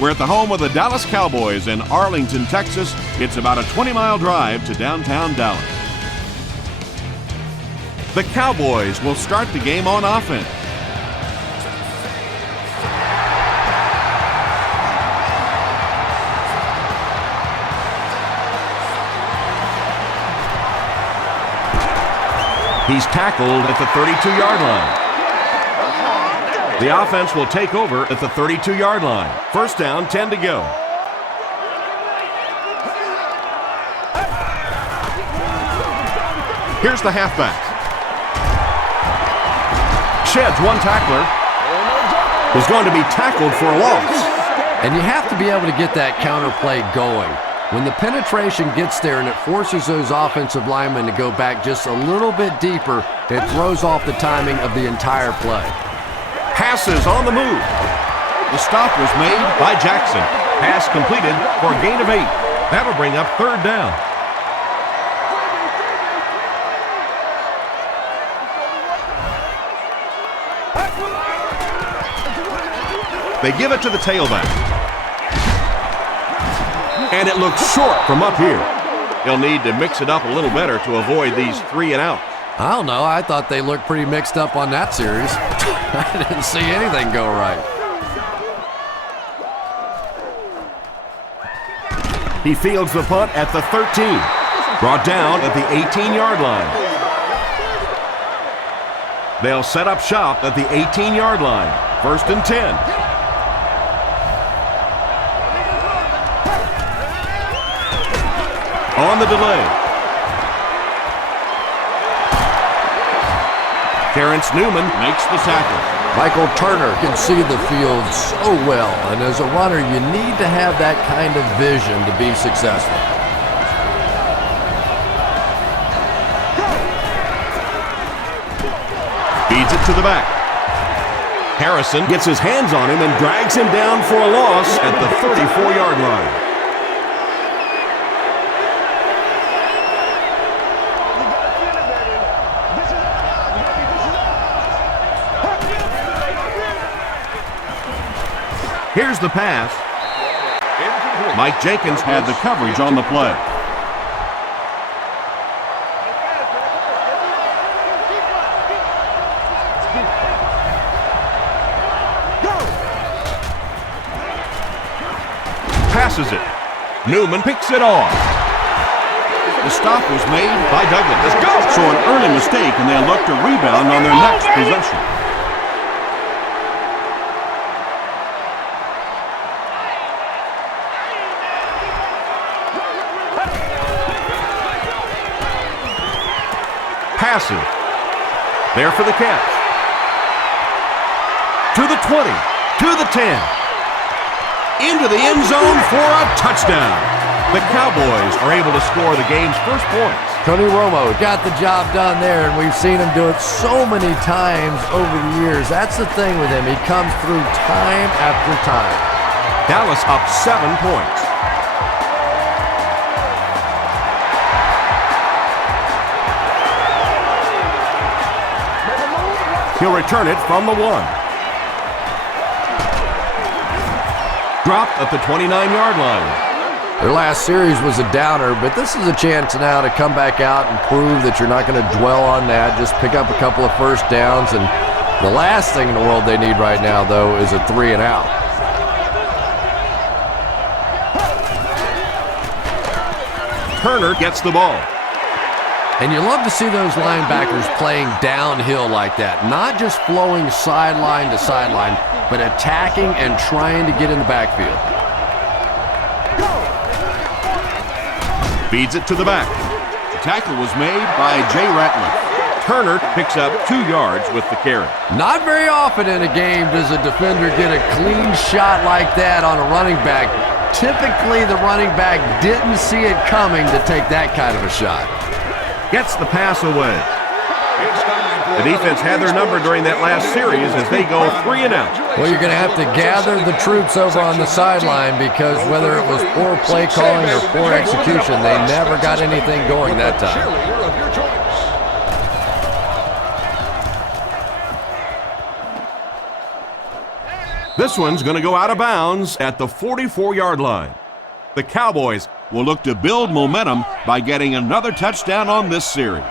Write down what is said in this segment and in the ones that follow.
We're at the home of the Dallas Cowboys in Arlington, Texas. It's about a 20-mile drive to downtown Dallas. The Cowboys will start the game on offense. He's tackled at the 32-yard line. The offense will take over at the 32-yard line. First down, 10 to go. Here's the halfback. Sheds one tackler. Is going to be tackled for a loss. And you have to be able to get that counter play going. When the penetration gets there and it forces those offensive linemen to go back just a little bit deeper, it throws off the timing of the entire play. Passes on the move. The stop was made by Jackson. Pass completed for a gain of 8. That'll bring up third down. They give it to the tailback. And it looks short from up here. He'll need to mix it up a little better to avoid these 3 and out. I don't know. I thought they looked pretty mixed up on that series. I didn't see anything go right. He fields the punt at the 13. Brought down at the 18-yard line. They'll set up shop at the 18-yard line. First and 10. On the delay. Terrence Newman makes the tackle. Michael Turner can see the field so well, and as a runner, you need to have that kind of vision to be successful. Feeds it to the back. Harrison gets his hands on him and drags him down for a loss at the 34-yard line. Here's the pass. Mike Jenkins had the coverage on the play. Passes it. Newman picks it off. The stop was made by Douglas. Let's go! So an early mistake, and they'll look to rebound on their next possession. Passive. There for the catch. To the 20. To the 10. Into the end zone for a touchdown. The Cowboys are able to score the game's first points. Tony Romo got the job done there, and we've seen him do it so many times over the years. That's the thing with him. He comes through time after time. Dallas up 7 points. He'll return it from the 1. Dropped at the 29-yard line. Their last series was a downer, but this is a chance now to come back out and prove that you're not going to dwell on that. Just pick up a couple of first downs, and the last thing in the world they need right now, though, is a 3 and out. Turner gets the ball. And you love to see those linebackers playing downhill like that, not just flowing sideline to sideline, but attacking and trying to get in the backfield. Feeds it to the back. The tackle was made by Jay Ratliff. Turner picks up 2 yards with the carry. Not very often in a game does a defender get a clean shot like that on a running back. Typically, the running back didn't see it coming to take that kind of a shot. Gets the pass away. The defense had their number during that last series as they go 3 and out. Well, you're going to have to gather the troops over on the sideline because whether it was poor play calling or poor execution, they never got anything going that time. This one's going to go out of bounds at the 44-yard line. The Cowboys will look to build momentum by getting another touchdown on this series.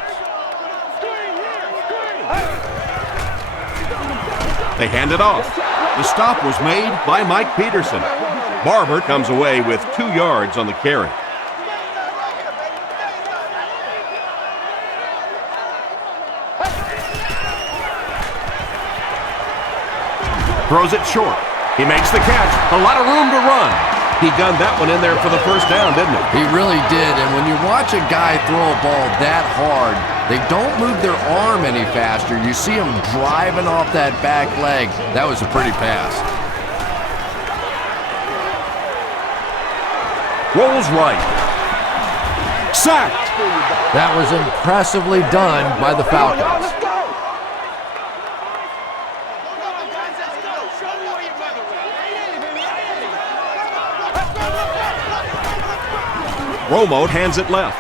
They hand it off. The stop was made by Mike Peterson. Barber comes away with 2 yards on the carry. Throws it short. He makes the catch. A lot of room to run. He gunned that one in there for the first down, didn't he? He really did. And when you watch a guy throw a ball that hard, they don't move their arm any faster. You see him driving off that back leg. That was a pretty pass. Rolls right. Sacked. That was impressively done by the Falcons. Romo hands it left.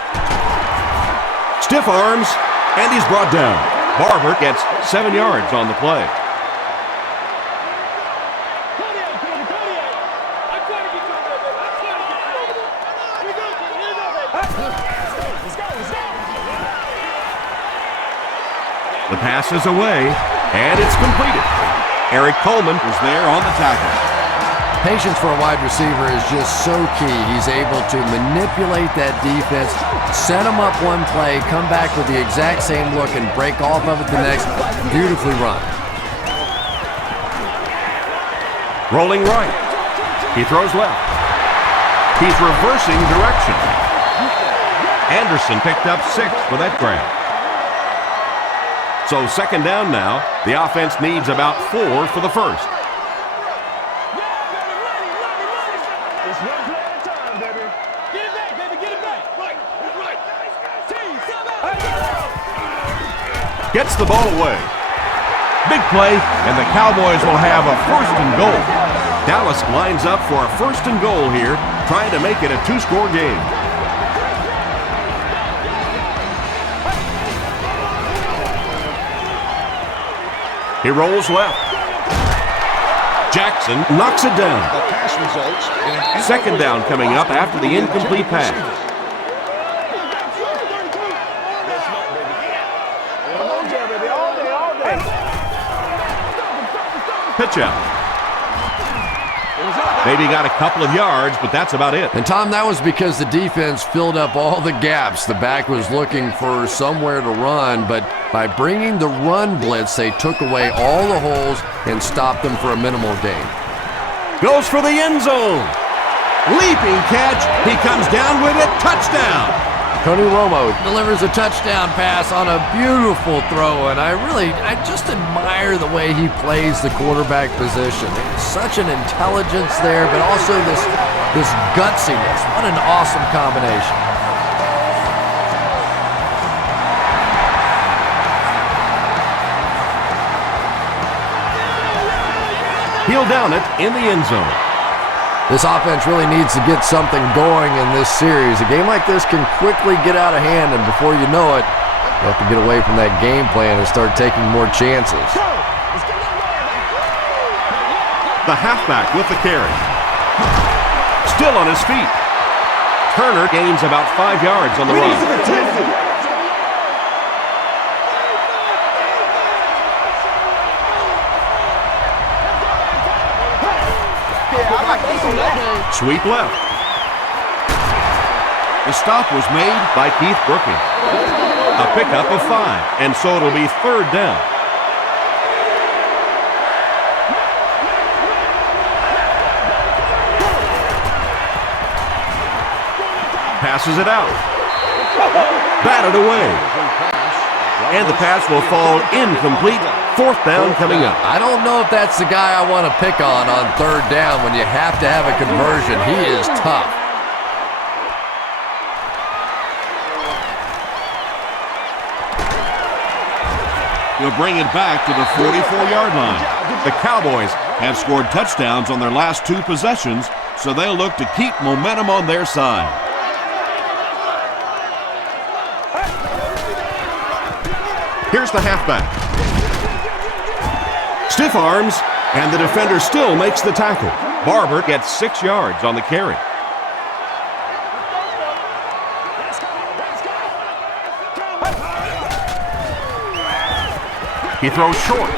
Stiff arms, and he's brought down. Barber gets 7 yards on the play. The pass is away, and it's completed. Eric Coleman was there on the tackle. Patience for a wide receiver is just so key. He's able to manipulate that defense, set him up one play, come back with the exact same look, and break off of it the next. Beautifully run. Rolling right. He throws left. He's reversing direction. Anderson picked up 6 for that grab. So second down now. The offense needs about 4 for the first. Gets the ball away. Big play, and the Cowboys will have a 1st and goal. Dallas lines up for a 1st and goal here, trying to make it a 2-score game. He rolls left. Jackson knocks it down. Second down coming up after the incomplete pass. Pitch out. Maybe got a couple of yards, but that's about it. And Tom, that was because the defense filled up all the gaps. The back was looking for somewhere to run, but by bringing the run blitz, they took away all the holes and stopped them for a minimal gain. Goes for the end zone. Leaping catch. He comes down with it. Touchdown. Tony Romo delivers a touchdown pass on a beautiful throw, and I just admire the way he plays the quarterback position. Such an intelligence there, but also this gutsiness. What an awesome combination. He'll down it in the end zone. This offense really needs to get something going in this series. A game like this can quickly get out of hand, and before you know it, you have to get away from that game plan and start taking more chances. The halfback with the carry. Still on his feet. Turner gains about 5 yards on the run. Sweep left. The stop was made by Keith Brookings. A pickup of 5, and so it'll be 3rd down. Passes it out. Batted away. And the pass will fall incomplete. 4th down coming up. I don't know if that's the guy I want to pick on 3rd down when you have to have a conversion. He is tough. He'll bring it back to the 44-yard line. The Cowboys have scored touchdowns on their last 2 possessions, so they'll look to keep momentum on their side. Here's the halfback. Stiff arms, And the defender still makes the tackle. Barber gets 6 yards on the carry. He throws short.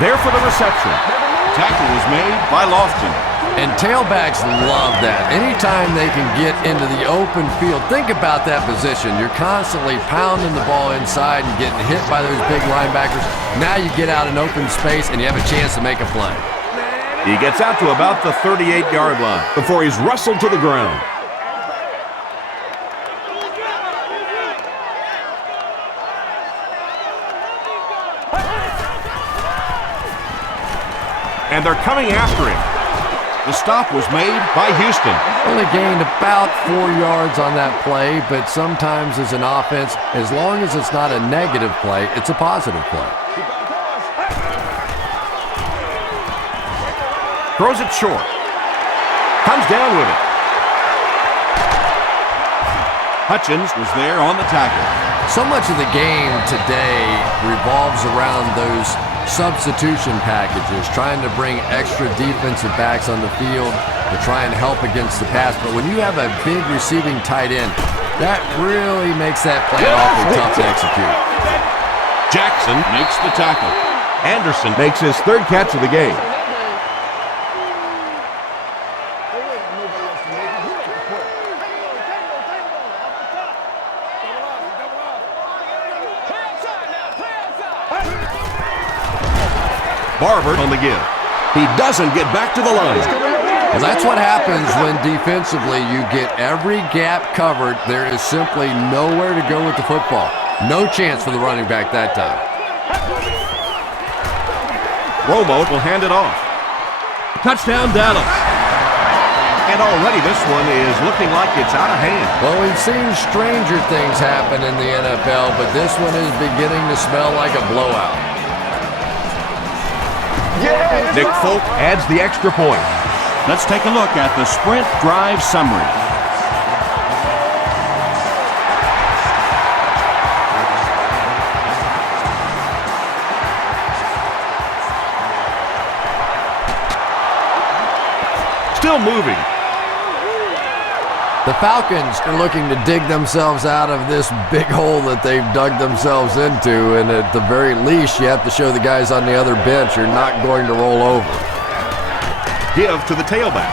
There for the reception. Tackle was made by Lofton. And tailbacks love that. Anytime they can get into the open field, think about that position. You're constantly pounding the ball inside and getting hit by those big linebackers. Now you get out in open space and you have a chance to make a play. He gets out to about the 38-yard line before he's wrestled to the ground. And they're coming after him. The stop was made by Houston. Only gained about 4 yards on that play, but sometimes as an offense, as long as it's not a negative play, it's a positive play. Throws it short. Comes down with it. Hutchins was there on the tackle. So much of the game today revolves around those substitution packages, trying to bring extra defensive backs on the field to try and help against the pass. But when you have a big receiving tight end, that really makes that play awfully tough to execute. Jackson makes the tackle. Anderson makes his 3rd catch of the game. Barber on the give. He doesn't get back to the line. Well, that's what happens when defensively you get every gap covered. There is simply nowhere to go with the football. No chance for the running back that time. Romo will hand it off. Touchdown, Dallas. And already this one is looking like it's out of hand. Well, we've seen stranger things happen in the NFL, but this one is beginning to smell like a blowout. Nick Folk adds the extra point. Let's take a look at the sprint drive summary. Still moving. The Falcons are looking to dig themselves out of this big hole that they've dug themselves into, and at the very least, you have to show the guys on the other bench you're not going to roll over. Give to the tailback.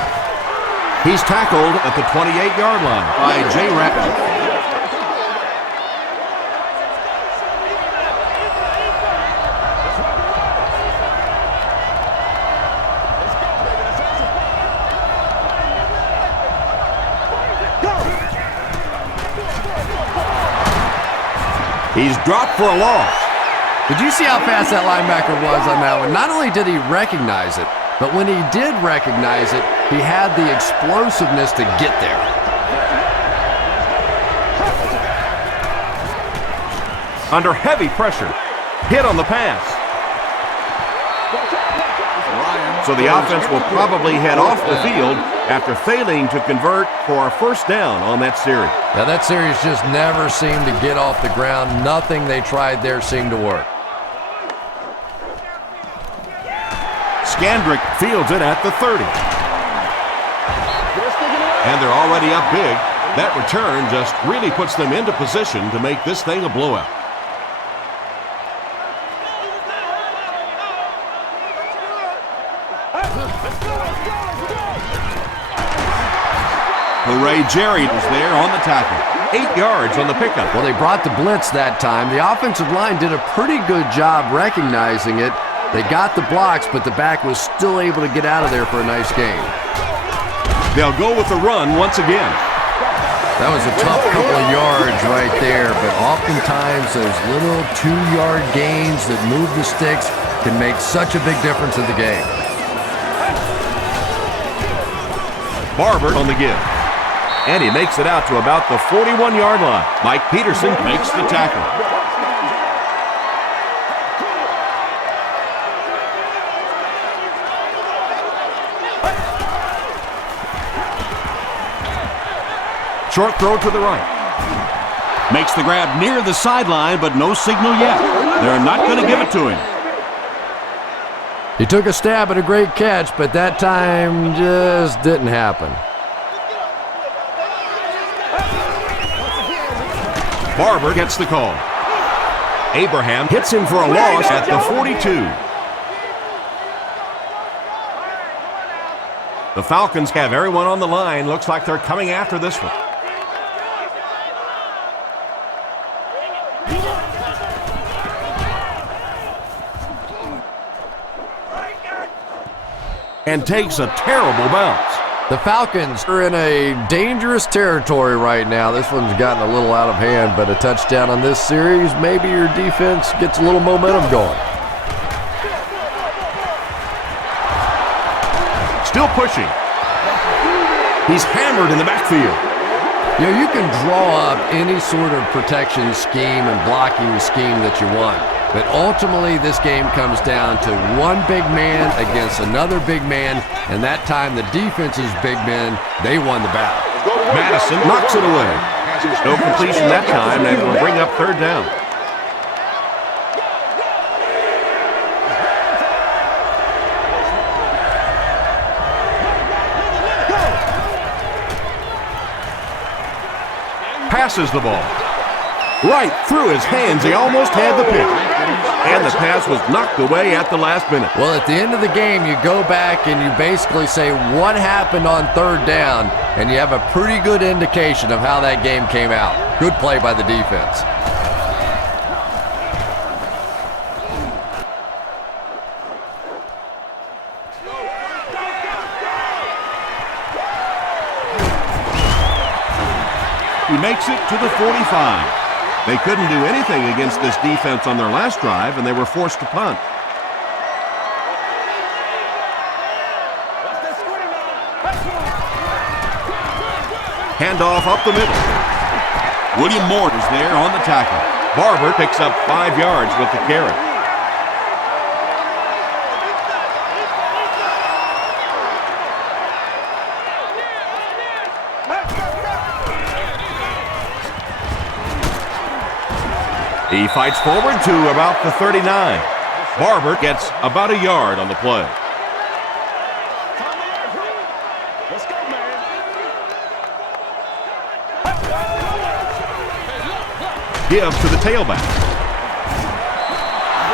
He's tackled at the 28-yard line by Jay Ratner. He's dropped for a loss. Did you see how fast that linebacker was on that one? Not only did he recognize it, but when he did recognize it, he had the explosiveness to get there. Under heavy pressure. Hit on the pass. So the offense will probably head off the field after failing to convert for a 1st down on that series. Now that series just never seemed to get off the ground. Nothing they tried there seemed to work. Scandrick fields it at the 30. And they're already up big. That return just really puts them into position to make this thing a blowout. Hooray, Jerry was there on the tackle. 8 yards on the pickup. Well, they brought the blitz that time. The offensive line did a pretty good job recognizing it. They got the blocks, but the back was still able to get out of there for a nice gain. They'll go with the run once again. That was a tough couple of yards right there, but oftentimes those little 2-yard gains that move the sticks can make such a big difference in the game. Barber on the give. And he makes it out to about the 41-yard line. Mike Peterson makes the tackle. Short throw to the right. Makes the grab near the sideline, but no signal yet. They're not going to give it to him. He took a stab at a great catch, but that time just didn't happen. Barber gets the call. Abraham hits him for a loss at the 42. The Falcons have everyone on the line. Looks like they're coming after this one. And takes a terrible bounce. The Falcons are in a dangerous territory right now. This one's gotten a little out of hand, but a touchdown on this series, maybe your defense gets a little momentum going. Still pushing. He's hammered in the backfield. You know, you can draw up any sort of protection scheme and blocking scheme that you want. But ultimately, this game comes down to one big man against another big man, and that time the defense's big men, they won the battle. Madison knocks it away. No completion that time, and will bring up third down. Passes the ball. Right through his hands, he almost had the pick. And the pass was knocked away at the last minute. Well, at the end of the game, you go back and you basically say what happened on third down, and you have a pretty good indication of how that game came out. Good play by the defense. He makes it to the 45. They couldn't do anything against this defense on their last drive, and they were forced to punt. Handoff up the middle. William Moore is there on the tackle. Barber picks up 5 yards with the carry. He fights forward to about the 39. Barber gets about a yard on the play. Gives to the tailback.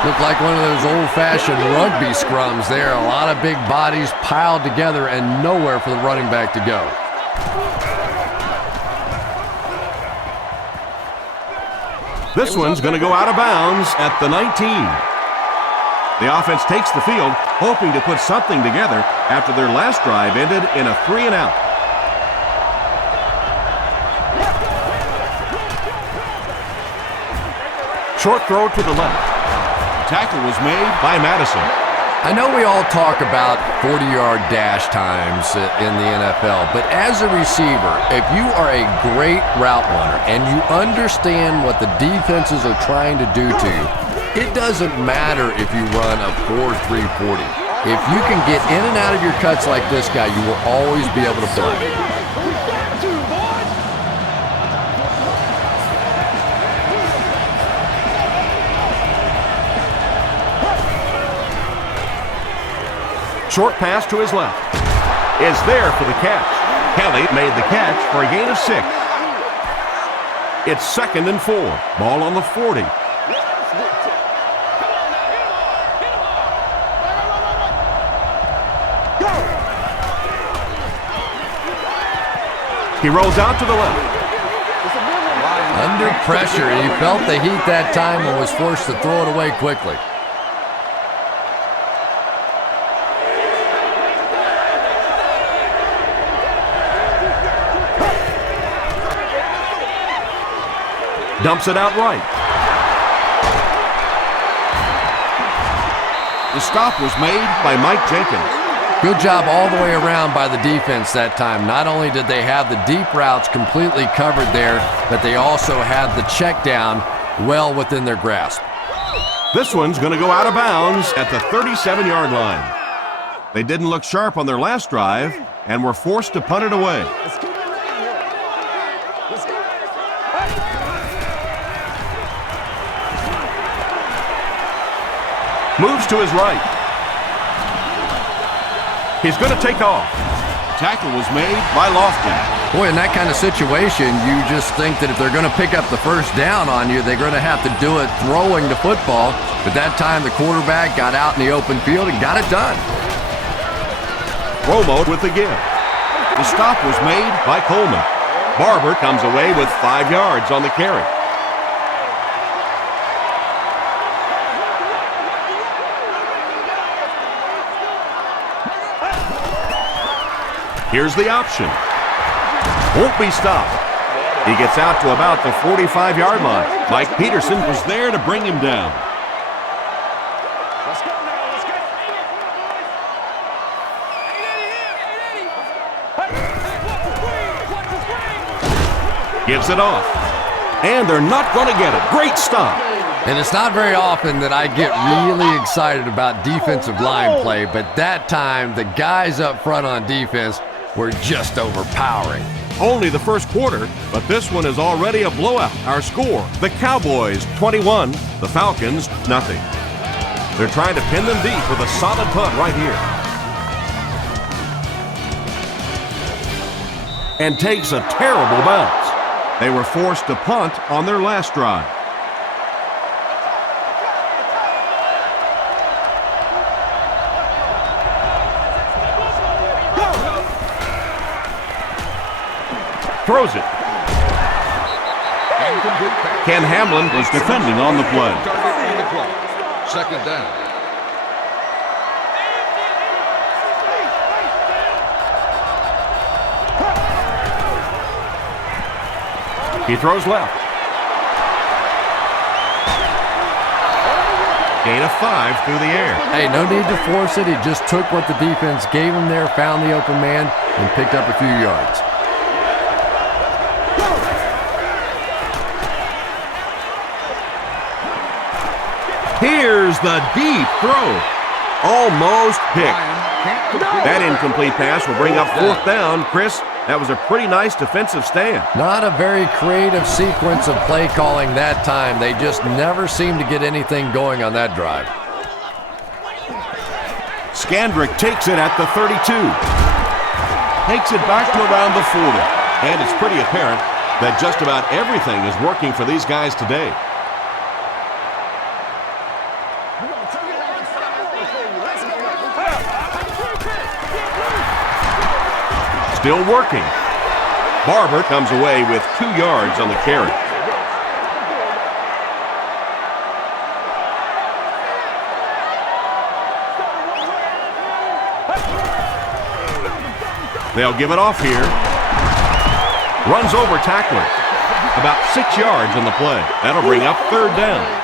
Looked like one of those old-fashioned rugby scrums there. A lot of big bodies piled together and nowhere for the running back to go. This one's going to go out of bounds at the 19. The offense takes the field, hoping to put something together after their last drive ended in a 3-and-out. Short throw to the left. Tackle was made by Madison. I know we all talk about 40-yard dash times in the NFL, but as a receiver, if you are a great route runner and you understand what the defenses are trying to do to you, it doesn't matter if you run a 4.340. If you can get in and out of your cuts like this guy, you will always be able to play. Short pass to his left. Is there for the catch. Kelly made the catch for a gain of 6. It's 2nd and 4. Ball on the 40. He rolls out to the left. Under pressure, he felt the heat that time and was forced to throw it away quickly. Dumps it out right. The stop was made by Mike Jenkins. Good job all the way around by the defense that time. Not only did they have the deep routes completely covered there, but they also had the check down well within their grasp. This one's going to go out of bounds at the 37-yard line. They didn't look sharp on their last drive and were forced to punt it away. Moves to his right. He's going to take off. Tackle was made by Lofton. Boy, in that kind of situation, you just think that if they're going to pick up the first down on you, they're going to have to do it throwing the football. But that time, the quarterback got out in the open field and got it done. Romo with the give. The stop was made By Coleman. Barber comes away with 5 yards on the carry. Here's the option. Won't be stopped. He gets out to about the 45-yard line. Mike Peterson was there to bring him down. gives it off. And they're not going to get it. Great stop. And it's not very often that I get really excited about defensive line play, but that time the guys up front on defense were just overpowering. Only the first quarter, but this one is already a blowout. Our score, the Cowboys 21, the Falcons nothing. They're trying to pin them deep with a solid punt right here. And takes a terrible bounce. They were forced to punt on their last drive. Throws it. Ken Hamlin Was defending on the play. Second down. He throws left. Gain of 5 through the air. Hey, no need to force it. He just took what the defense gave him there, found the open man, and picked up a few yards. Here's the deep throw. Almost picked. That incomplete pass will bring up 4th down. Chris, that was a pretty nice defensive stand. Not a very creative sequence of play calling that time. They just never seemed to get anything going on that drive. Scandrick takes it at the 32. Takes it back to around the 40. And it's pretty apparent that just about everything is working for these guys today. Still working. Barber comes away with 2 yards on the carry. They'll give it off here. Runs over tackler. About 6 yards on the play. That'll bring up 3rd down.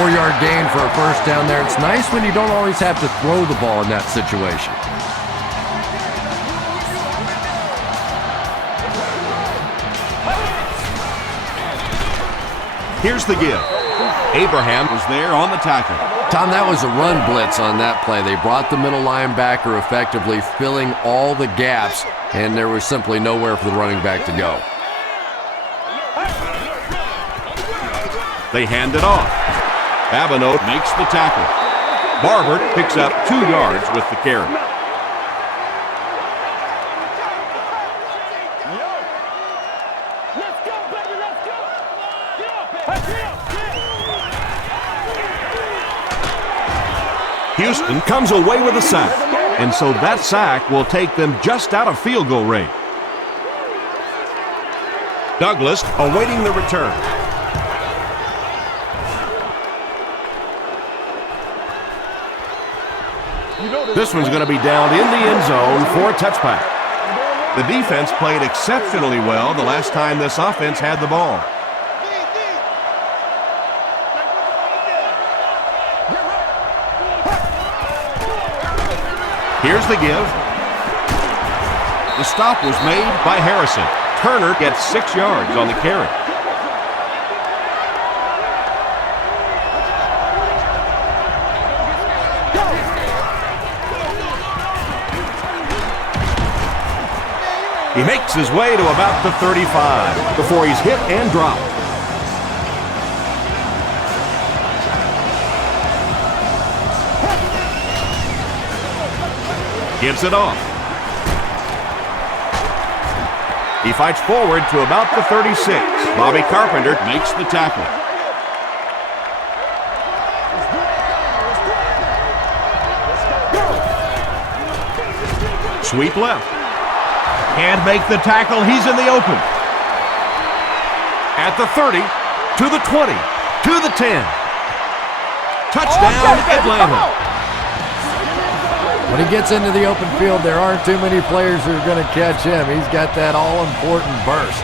Four-yard gain for a first down there. It's nice when you don't always have to throw the ball in that situation. Here's the give. Abraham Was there on the tackle. Tom, that was a run blitz on that play. They brought the middle linebacker effectively, filling all the gaps, and there was simply nowhere for the running back to go. They hand it off. Babineau Makes the tackle. Barber picks up 2 yards with the carry. Houston comes away with a sack, and so that sack will take them just out of field goal range. Douglas awaiting the return. This one's going to be down in the end zone for a touchback. The defense played exceptionally well the last time this offense had the ball. Here's the give. The stop was made By Harrison. Turner gets 6 yards on the carry. He makes his way to about the 35 before he's hit and dropped. Gives it off. He fights forward to about the 36. Bobby Carpenter Makes the tackle. sweep left. Can't make the tackle. He's in the open. At the 30, to the 20, to the 10. Touchdown, Atlanta. When he gets into the open field, there aren't too many players who are going to catch him. He's got that all-important burst.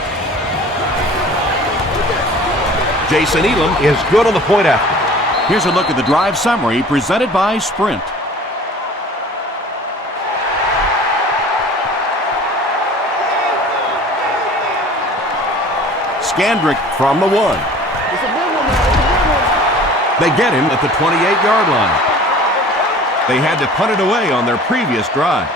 Jason Elam is good on the point after. Here's a look at the drive summary presented by Sprint. Scandrick from the 1. They get him at the 28-yard line. They had to punt it away on their previous drive.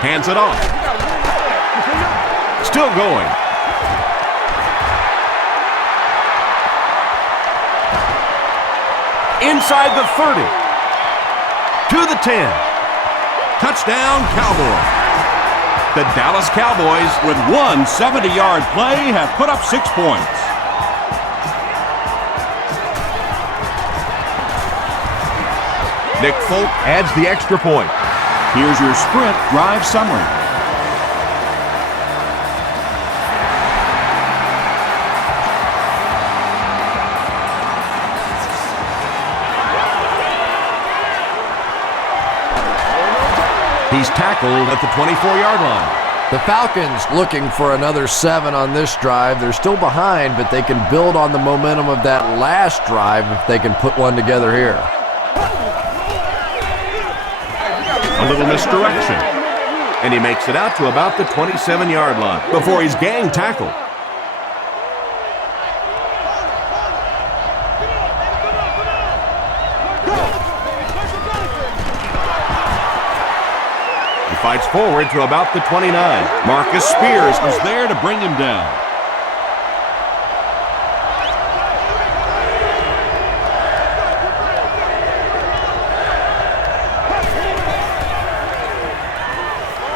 Hands it off. Still going. Inside the 30. To the 10. Touchdown, Cowboys. The Dallas Cowboys, With one 70-yard play, have put up 6 points. Nick Folk adds the extra point. Here's your Sprint drive summary. He's tackled at the 24-yard line. The Falcons looking for another 7 on this drive. They're still behind, but they can build on the momentum of that last drive if they can put one together here. A little misdirection. And he makes it out to about the 27-yard line before he's gang tackled. He fights forward to about the 29. Marcus Spears Was there to bring him down.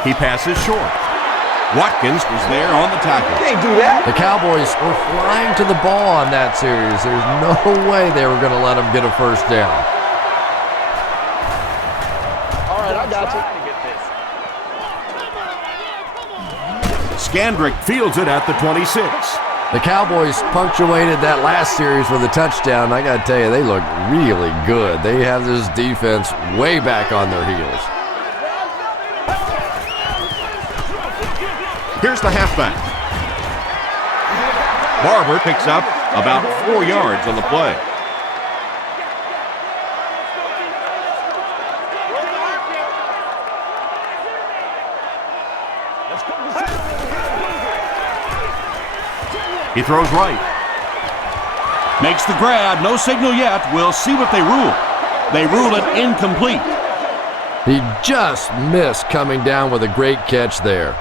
He passes short. Watkins Was there on the tackle. The Cowboys were flying to the ball on that series. There's no way they were going to let them get a first down. All right, I got you. Scandrick fields it at the 26. The Cowboys punctuated that last series with a touchdown. I got to tell you, they look really good. They have this defense way back on their heels. Here's the halfback. Barber picks up about 4 yards on the play. He throws right. Makes the grab. No signal yet. We'll see what they rule. They rule it incomplete. He just missed coming down with a great catch there.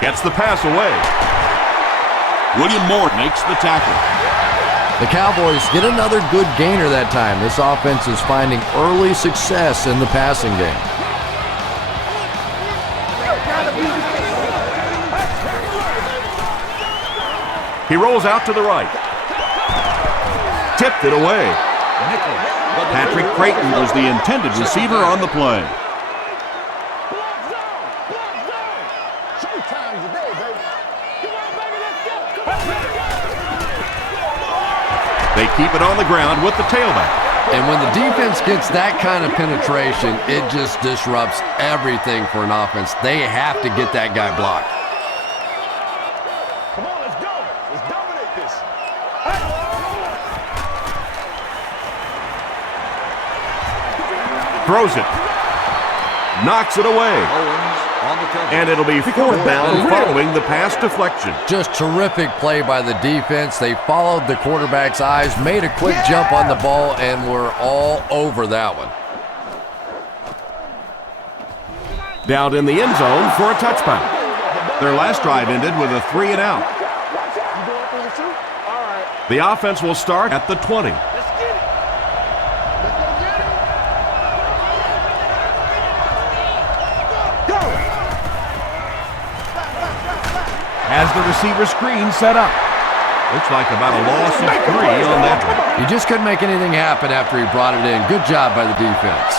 Gets the pass away. William Moore makes the tackle. The Cowboys get another good gainer that time. This offense is finding early success in the passing game. He rolls out to the right. Tipped it away. Patrick Creighton was the intended receiver on the play. They keep it on the ground with the tailback. And when the defense gets that kind of penetration, it just disrupts everything for an offense. They have to get that guy blocked. Come on, let's go. Let's dominate this. Throws it. Knocks it away. And it'll be fourth down following the pass deflection. Just terrific play by the defense. They followed the quarterback's eyes, made a quick jump on the ball, and were all over that one. Down in the end zone for a touchdown. Their last drive ended with a 3-and-out. The offense will start at the 20. Has the receiver screen set up. Looks like about a loss of 3 on that one. He just couldn't make anything happen after he brought it in. Good job by the defense.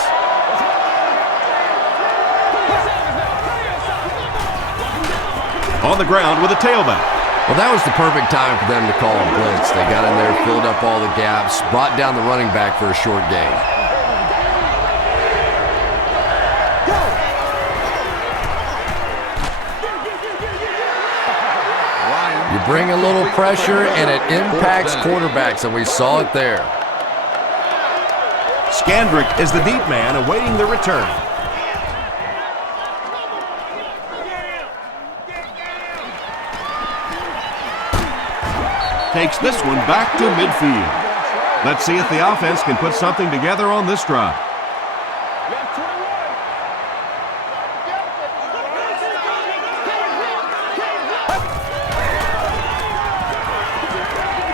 On the ground with a tailback. Well, that was the perfect time for them to call a blitz. They got in there, filled up all the gaps, brought down the running back for a short gain. You bring a little pressure, and it impacts quarterbacks, and we saw it there. Scandrick is the deep man awaiting the return. Takes this one back to midfield. Let's see if the offense can put something together on this drive.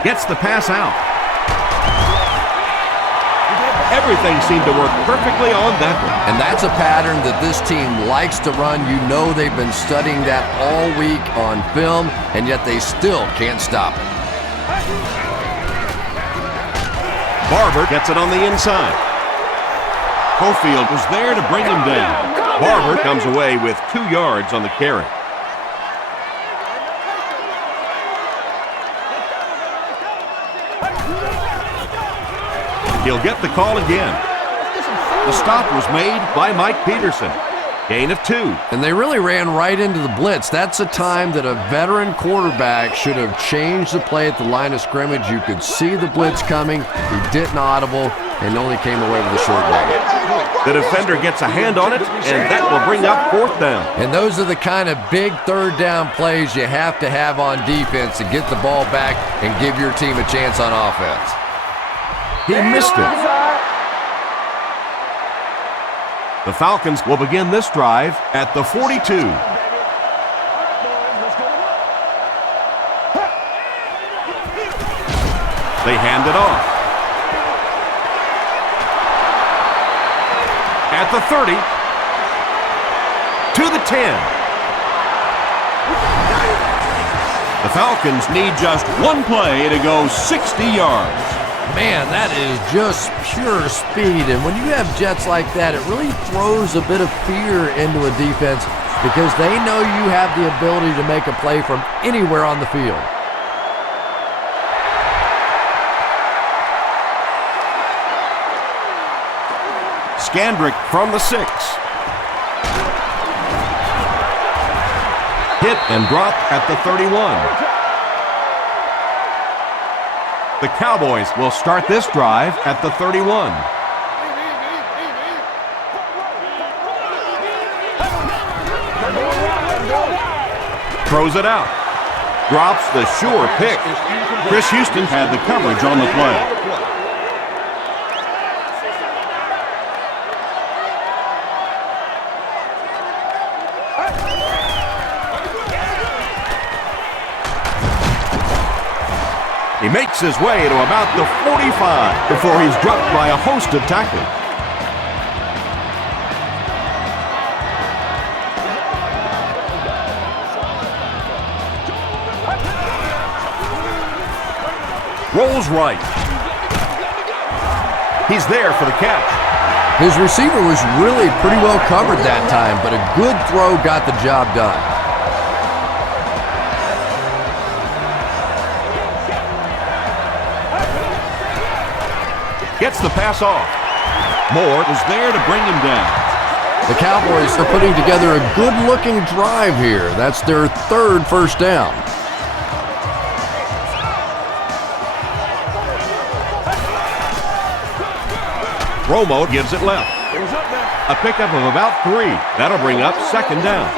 Gets the pass out. Everything seemed to work perfectly on that one. And that's a pattern that this team likes to run. You know they've been studying that all week on film, and yet they still can't stop it. Barber gets it on the inside. Cofield was there to bring him down. Barber comes away with 2 yards on the carry. He'll get the call again. The stop was made by Mike Peterson. Gain of 2. And they really ran right into the blitz. That's a time that a veteran quarterback should have changed the play at the line of scrimmage. You could see the blitz coming. He didn't audible and only came away with a short gain. The defender gets a hand on it, and that will bring up 4th down. And those are the kind of big third down plays you have to have on defense to get the ball back and give your team a chance on offense. He missed it. The Falcons will begin this drive at the 42. They hand it off. At the 30. To the 10. The Falcons need just one play to go 60 yards. Man, that is just pure speed. And when you have jets like that, it really throws a bit of fear into a defense because they know you have the ability to make a play from anywhere on the field. Scandrick from the 6. Hit and drop at the 31. The Cowboys will start this drive at the 31. Throws it out. Drops the sure pick. Chris Houston had the coverage on the play. He makes his way to about the 45 before he's dropped by a host of tackles. Rolls right. He's there for the catch. His receiver was really pretty well covered that time, but a good throw got the job done. Gets the pass off. Moore was there to bring him down. The Cowboys are putting together a good-looking drive here. That's their 3rd first down. Romo gives it left. A pickup of about 3. That'll bring up 2nd down.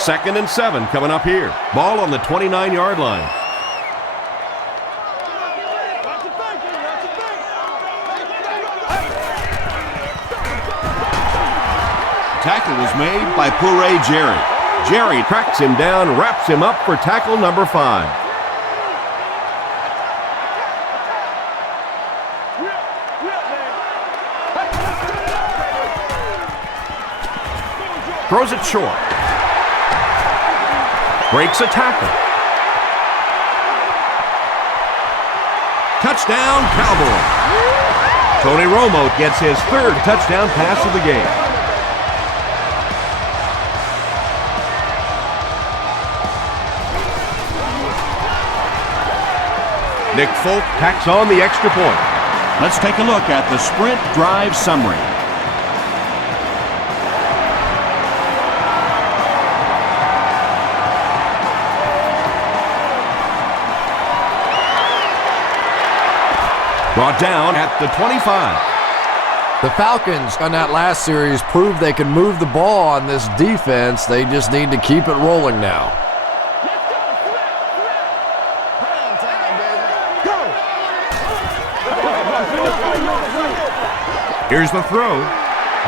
2nd and 7 coming up here. Ball on the 29-yard line. Tackle was made by Puré Jerry. Jerry tracks him down, wraps him up for tackle number 5. Throws it short. Breaks a tackle. Touchdown, Cowboys. Tony Romo gets his 3rd touchdown pass of the game. Nick Folk tacks on the extra point. Let's take a look at the sprint drive summary. Brought down at the 25. The Falcons on that last series proved they can move the ball on this defense. They just need to keep it rolling now. Here's the throw.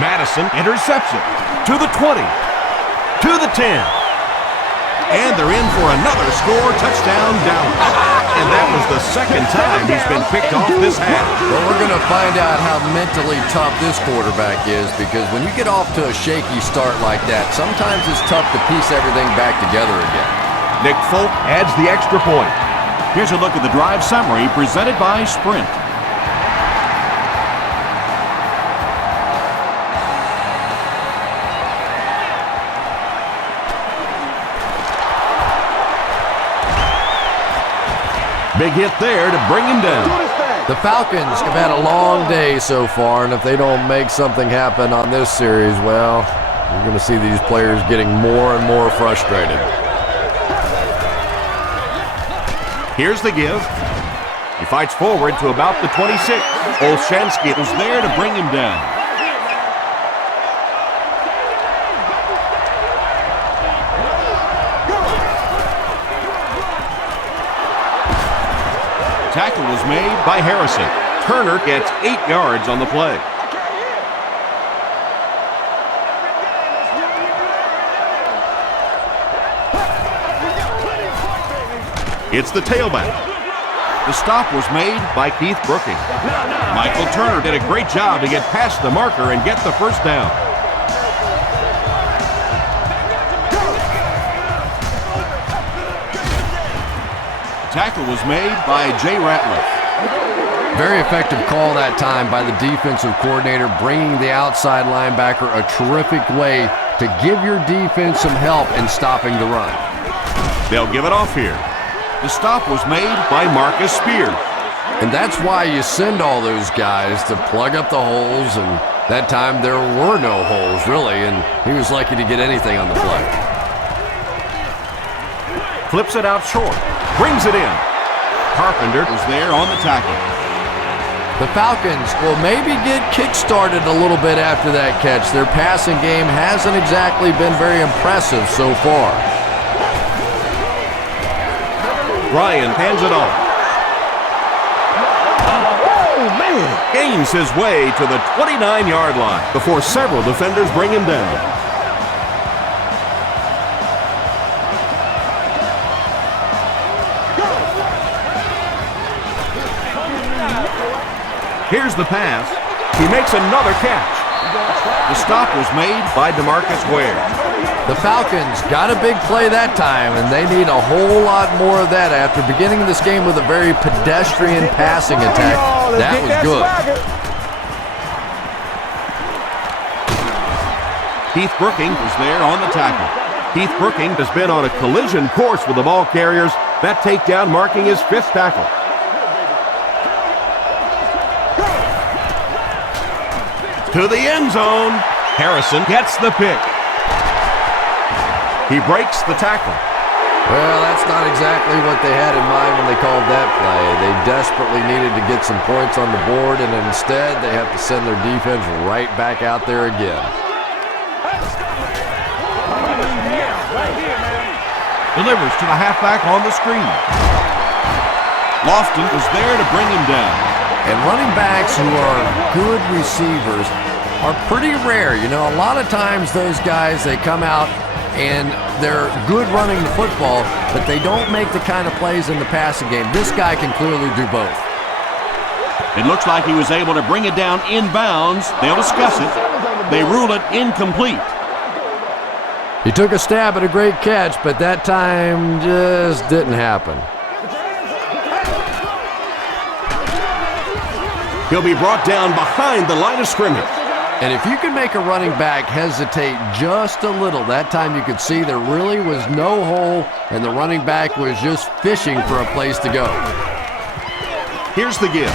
Madison intercepts it. To the 20. To the 10. And they're in for another score. Touchdown, Dallas. And that was the 2nd time he's been picked off this half. Well, we're going to find out how mentally tough this quarterback is, because when you get off to a shaky start like that, sometimes it's tough to piece everything back together again. Nick Folk adds the extra point. Here's a look at the drive summary presented by Sprint. Big hit there to bring him down. The Falcons have had a long day so far, and if they don't make something happen on this series, well, you're going to see these players getting more and more frustrated. Here's the give. He fights forward to about the 26. Olshansky was there to bring him down. Tackle was made by Harrison. Turner gets 8 yards on the play. It's the tailback. The stop was made by Keith Brooking. Michael Turner did a great job to get past the marker and get the first down. Tackle was made by Jay Ratliff. Very effective call that time by the defensive coordinator, bringing the outside linebacker a terrific way to give your defense some help in stopping the run. They'll give it off here. The stop was made by Marcus Spears. And that's why you send all those guys to plug up the holes, and that time there were no holes, really, and he was lucky to get anything on the play. Flips it out short. Brings it in. Carpenter was there on the tackle. The Falcons will maybe get kick-started a little bit after that catch. Their passing game hasn't exactly been very impressive so far. Ryan hands it off. Gains his way to the 29-yard line before several defenders bring him down. Here's the pass. He makes another catch. The stop was made by DeMarcus Ware. The Falcons got a big play that time, and they need a whole lot more of that after beginning this game with a very pedestrian passing attack. That was good. Keith Brooking was there on the tackle. Keith Brooking has been on a collision course with the ball carriers. That takedown marking his 5th tackle. To the end zone. Harrison gets the pick. He breaks the tackle. Well, that's not exactly what they had in mind when they called that play. They desperately needed to get some points on the board, and instead they have to send their defense right back out there again. Delivers to the halfback on the screen. Lofton was there to bring him down. And running backs who are good receivers are pretty rare. You know, a lot of times those guys, they come out and they're good running the football, but they don't make the kind of plays in the passing game. This guy can clearly do both. It looks like he was able to bring it down inbounds. They'll discuss it. They rule it incomplete. He took a stab at a great catch, but that time just didn't happen. He'll be brought down behind the line of scrimmage. And if you can make a running back hesitate just a little, that time you could see there really was no hole and the running back was just fishing for a place to go. Here's the give.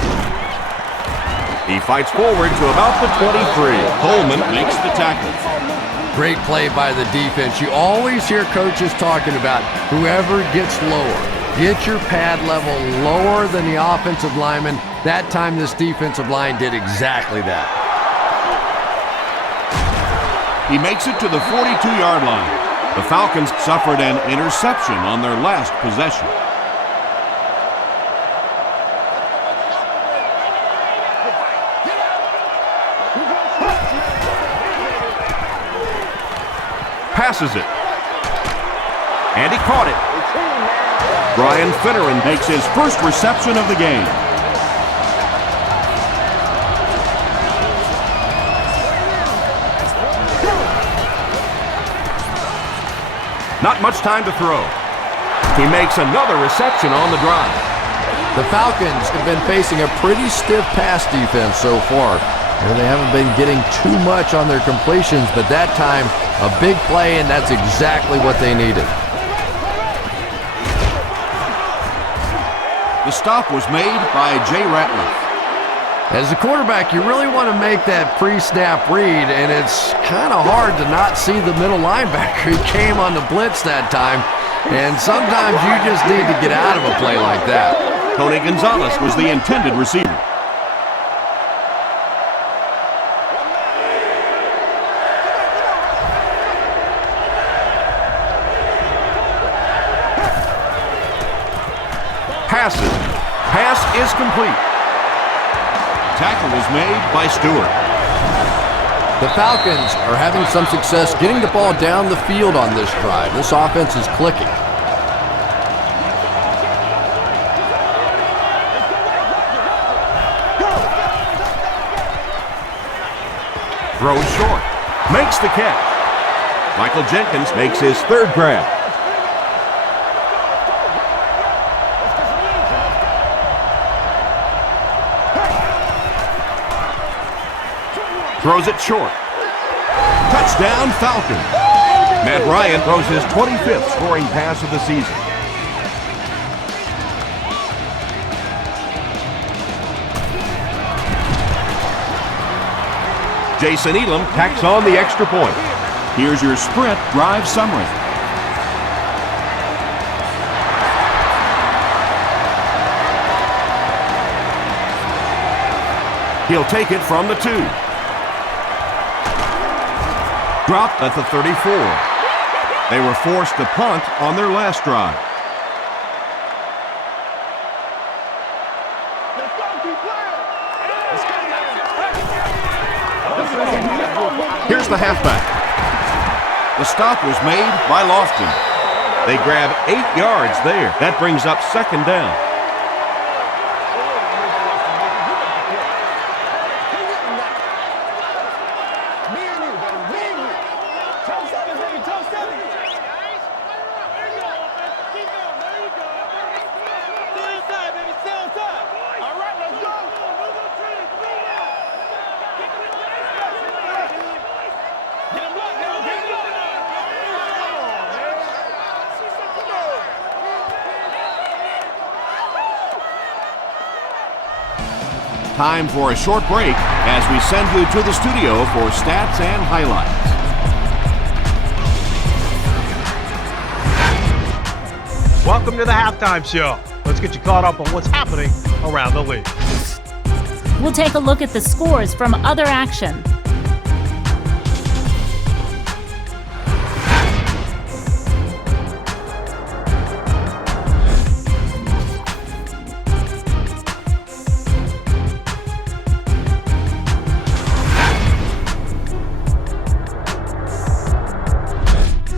He fights forward to about the 23. Coleman makes the tackle. Great play by the defense. You always hear coaches talking about whoever gets lower. Get your pad level lower than the offensive lineman. That time this defensive line did exactly that. He makes it to the 42-yard line. The Falcons suffered an interception on their last possession. Passes it. And he caught it. Brian Finneran Makes his first reception of the game. Not much time to throw. He makes another reception on the drive. The Falcons have been facing a pretty stiff pass defense so far. They haven't been getting too much on their completions, but that time, a big play, and that's exactly what they needed. The stop was made by Jay Ratliff. As a quarterback, you really want to make that pre-snap read, and it's kind of hard to not see the middle linebacker. He came on the blitz that time, and sometimes you just need to get out of a play like that. Tony Gonzalez was the intended receiver. Passes. Pass is complete. Tackle was made by Stewart. The Falcons are having some success getting the ball down the field on this drive. This offense is clicking. Throws short. Makes the catch. Michael Jenkins makes his third grab. Throws it short. Touchdown, Falcons. Matt Ryan throws his 25th scoring pass of the season. Jason Elam tacks on the extra point. Here's your sprint drive summary. He'll take it from the 2. Dropped at the 34. They were forced to punt on their last drive. Here's the halfback. The stop was made by Lofton. They grab 8 yards there. That brings up second down. Time for a short break as we send you to the studio for stats and highlights. Welcome to the halftime show. Let's get you caught up on what's happening around the league. We'll take a look at the scores from other action.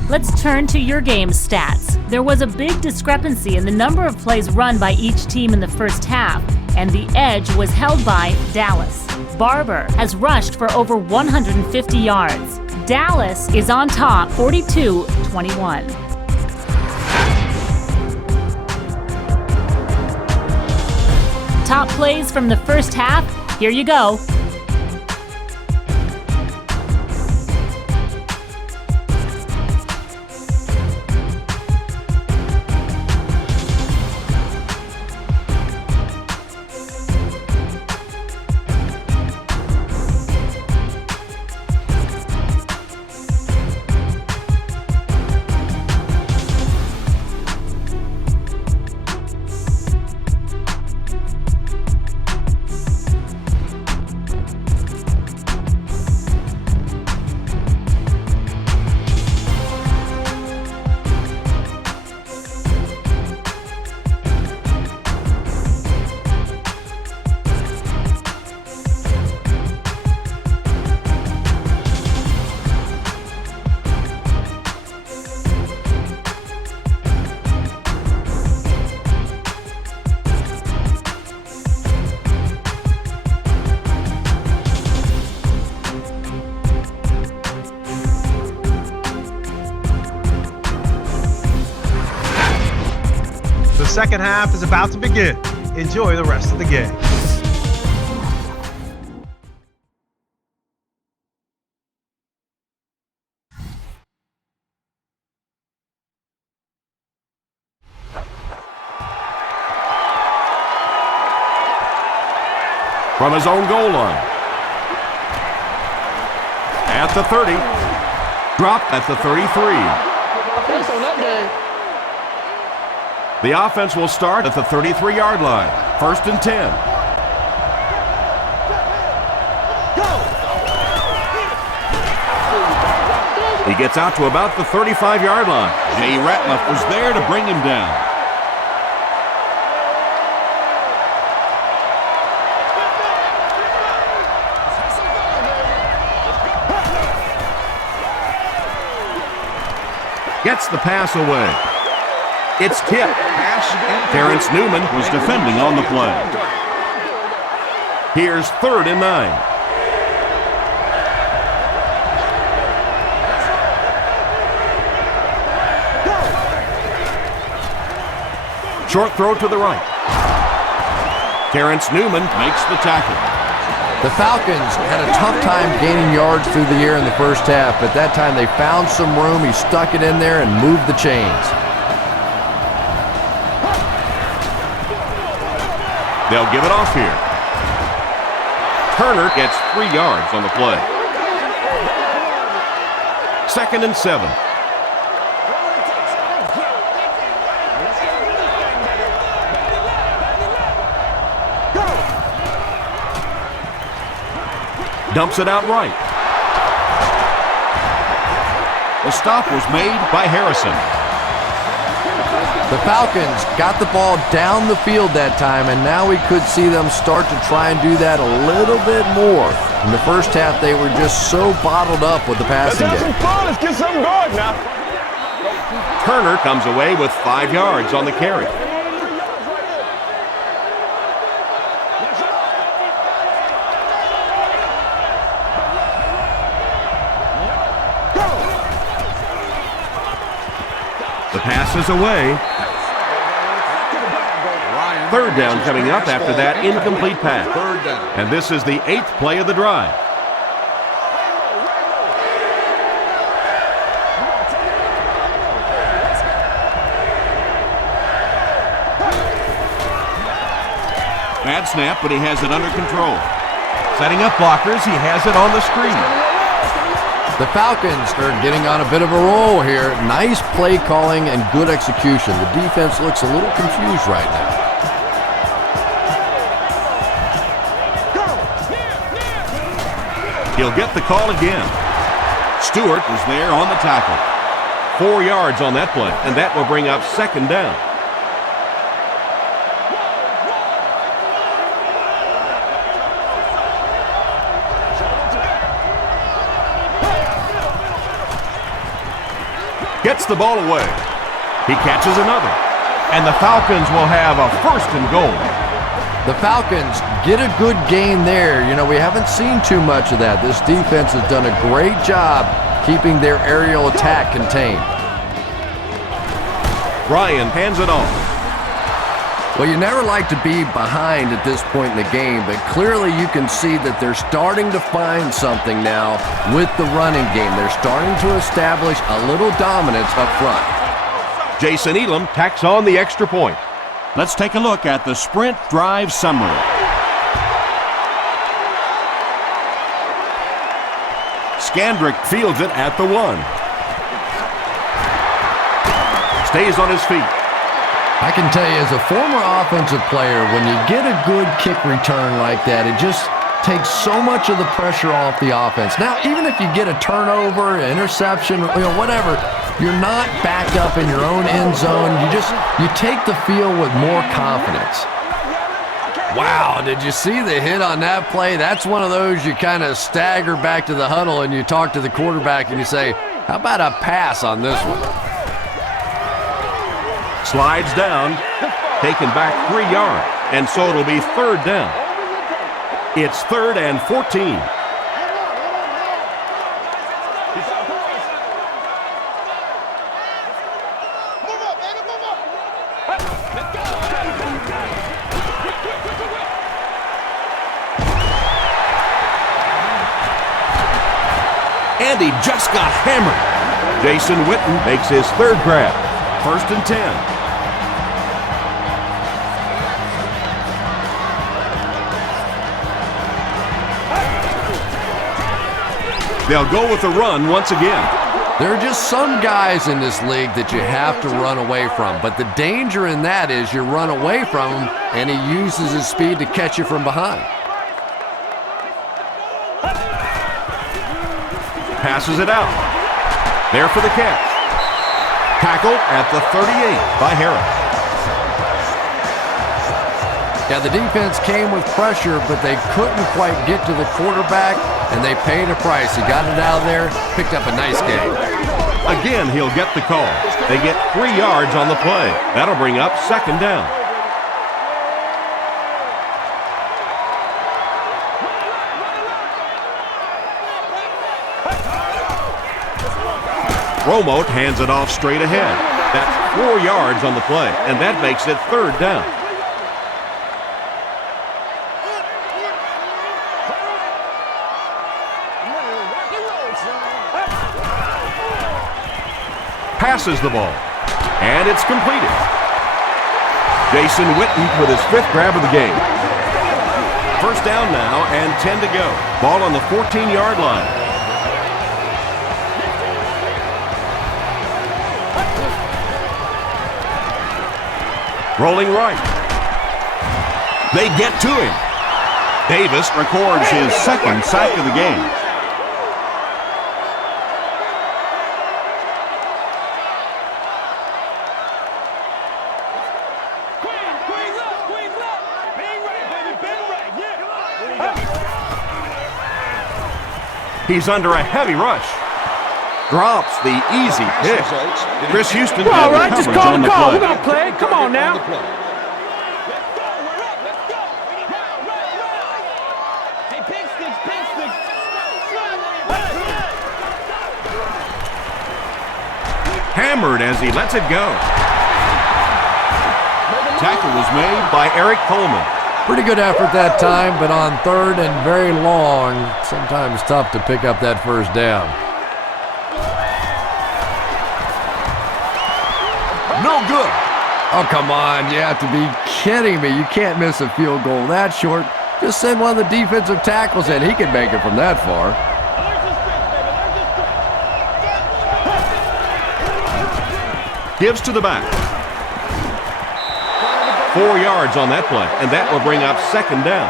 Let's turn to your game stats. There was a big discrepancy in the number of plays run by each team in the first half, and the edge was held by Dallas. Barber has rushed for over 150 yards. Dallas is on top 42-21. Top plays from the first half, here you go. The second half is about to begin. Enjoy the rest of the game. From his own goal line. At the 30. Dropped at the 33. The offense will start at the 33-yard line. 1st and 10. He gets out to about the 35-yard line. Jay Ratliff was there to bring him down. Gets the pass away. It's tipped. Terrence Newman Was defending on the play. Here's 3rd and 9. Short throw to the right. Terrence Newman Makes the tackle. The Falcons had a tough time gaining yards through the air in the first half, but that time they found some room. He stuck it in there and moved the chains. They'll give it off here. Turner gets 3 yards on the play. 2nd and 7. Dumps it out right. The stop was made by Harrison. The Falcons got the ball down the field that time, and now we could see them start to try and do that a little bit more. In the first half, they were just so bottled up with the passing Let's have game. some fun. Let's get something going now. Turner comes away with 5 yards on the carry. The pass is away. 3rd down coming up after that incomplete pass. 3rd down. And this is the 8th play of the drive. Bad snap, but he has it under control. Setting up blockers, he has it on the screen. The Falcons are getting on a bit of a roll here. Nice play calling and good execution. The defense looks a little confused right now. He'll get the call again. Stewart was there on the tackle. 4 yards on that play, and that will bring up 2nd down. Gets the ball away. He catches another. And the Falcons will have a 1st and goal. The Falcons get a good gain there. You know, we haven't seen too much of that. This defense has done a great job keeping their aerial attack contained. Ryan hands it off. Well, you never like to be behind at this point in the game, but clearly you can see that they're starting to find something now with the running game. They're starting to establish a little dominance up front. Jason Elam tacks on the extra point. Let's take a look at the sprint drive summary. Scandrick fields it at the 1. Stays on his feet. I can tell you, as a former offensive player, when you get a good kick return like that, it just takes so much of the pressure off the offense. Now, even if you get a turnover, an interception, whatever, you're not backed up in your own end zone. You take the field with more confidence. Wow, did you see the hit on that play? That's one of those you kind of stagger back to the huddle and you talk to the quarterback and you say, how about a pass on this one? Slides down, taken back 3 yards, and so it'll be 3rd down. It's 3rd and 14. And he just got hammered. Jason Witten makes his 3rd grab. 1st and 10. They'll go with the run once again. There are just some guys in this league that you have to run away from, but the danger in that is you run away from him and he uses his speed to catch you from behind. Passes it out. There for the catch. Tackled at the 38 by Harris. Yeah, the defense came with pressure, but they couldn't quite get to the quarterback, and they paid a price. He got it out of there, picked up a nice game. Again, he'll get the call. They get 3 yards on the play. That'll bring up 2nd down. Romo hands it off straight ahead. That's 4 yards on the play, and that makes it 3rd down. Passes the ball, and it's completed. Jason Witten with his 5th grab of the game. 1st down now and 10 to go. Ball on the 14-yard line. Rolling right. They get to him. Davis records his 2nd sack of the game. He's under a heavy rush. Drops the easy pick. Chris Houston. All right, just call the call. We're going to play. Come on now. Hammered as he lets it go. Tackle was made By Eric Coleman. Pretty good effort that time, but on 3rd and very long, sometimes tough to pick up that 1st down. No good. Oh, come on. You have to be kidding me. You can't miss a field goal that short. Just send one of the defensive tackles in. He can make it from that far. Gives to the back. 4 yards on that play, and that will bring up 2nd down.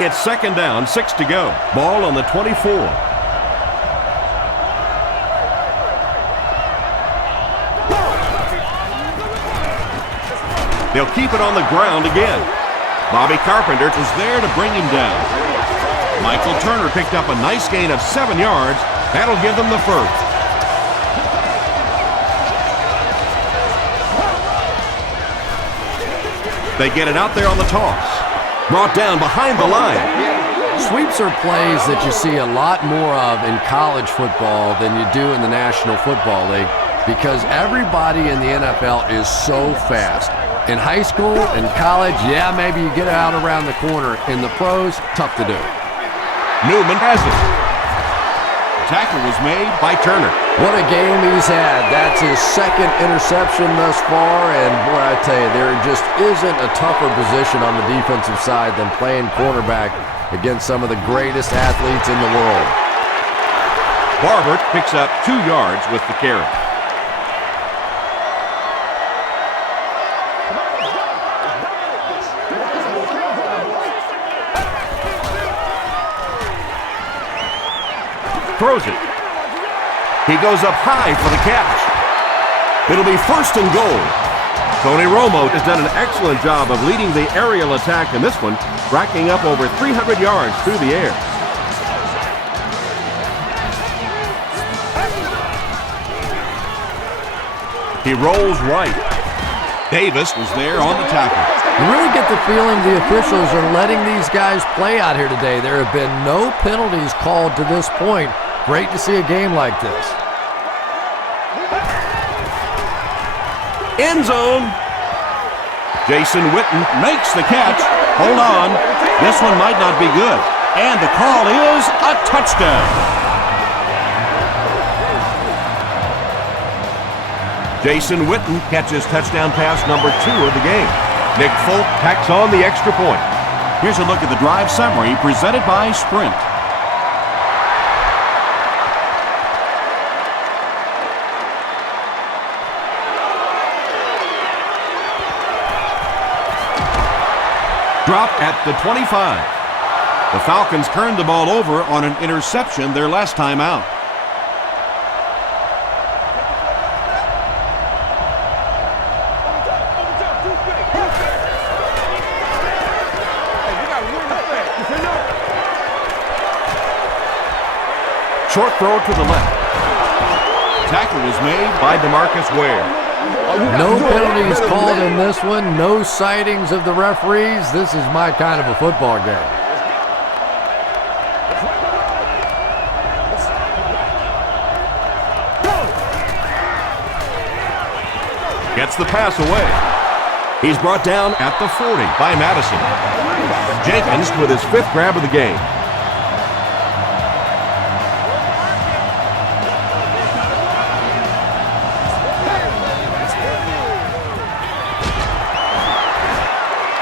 It's 2nd down, 6 to go. Ball on the 24. They'll keep it on the ground again. Bobby Carpenter is there to bring him down. Michael Turner picked up a nice gain of 7 yards. That'll give them the 1st. They get it out there on the toss. Brought down behind the line. Sweeps are plays that you see a lot more of in college football than you do in the National Football League because everybody in the NFL is so fast. In high school and college, yeah, maybe you get out around the corner. In the pros, tough to do. Newman has it. Tackle was made By Turner. What a game he's had. That's his second interception thus far, and boy, I tell you, there just isn't a tougher position on the defensive side than playing quarterback against some of the greatest athletes in the world. Barber picks up 2 yards with the carry. Throws it. He goes up high for the catch. It'll be 1st and goal. Tony Romo has done an excellent job of leading the aerial attack in this one, racking up over 300 yards through the air. He rolls right. Davis was there on the tackle. You really get the feeling the officials are letting these guys play out here today. There have been no penalties called to this point. Great to see a game like this. End zone. Jason Witten Makes the catch. Hold on. This one might not be good. And the call is a touchdown. Jason Witten catches touchdown pass number 2 of the game. Nick Folk tacks on the extra point. Here's a look at the drive summary presented by Sprint. Drop at the 25. The Falcons turned the ball over on an interception their last time out. Short throw to the left. Tackle was made By DeMarcus Ware. No penalties called in this one. No sightings of the referees. This is my kind of a football game. Gets the pass away. He's brought down at the 40 by Madison. Jenkins with his 5th grab of the game.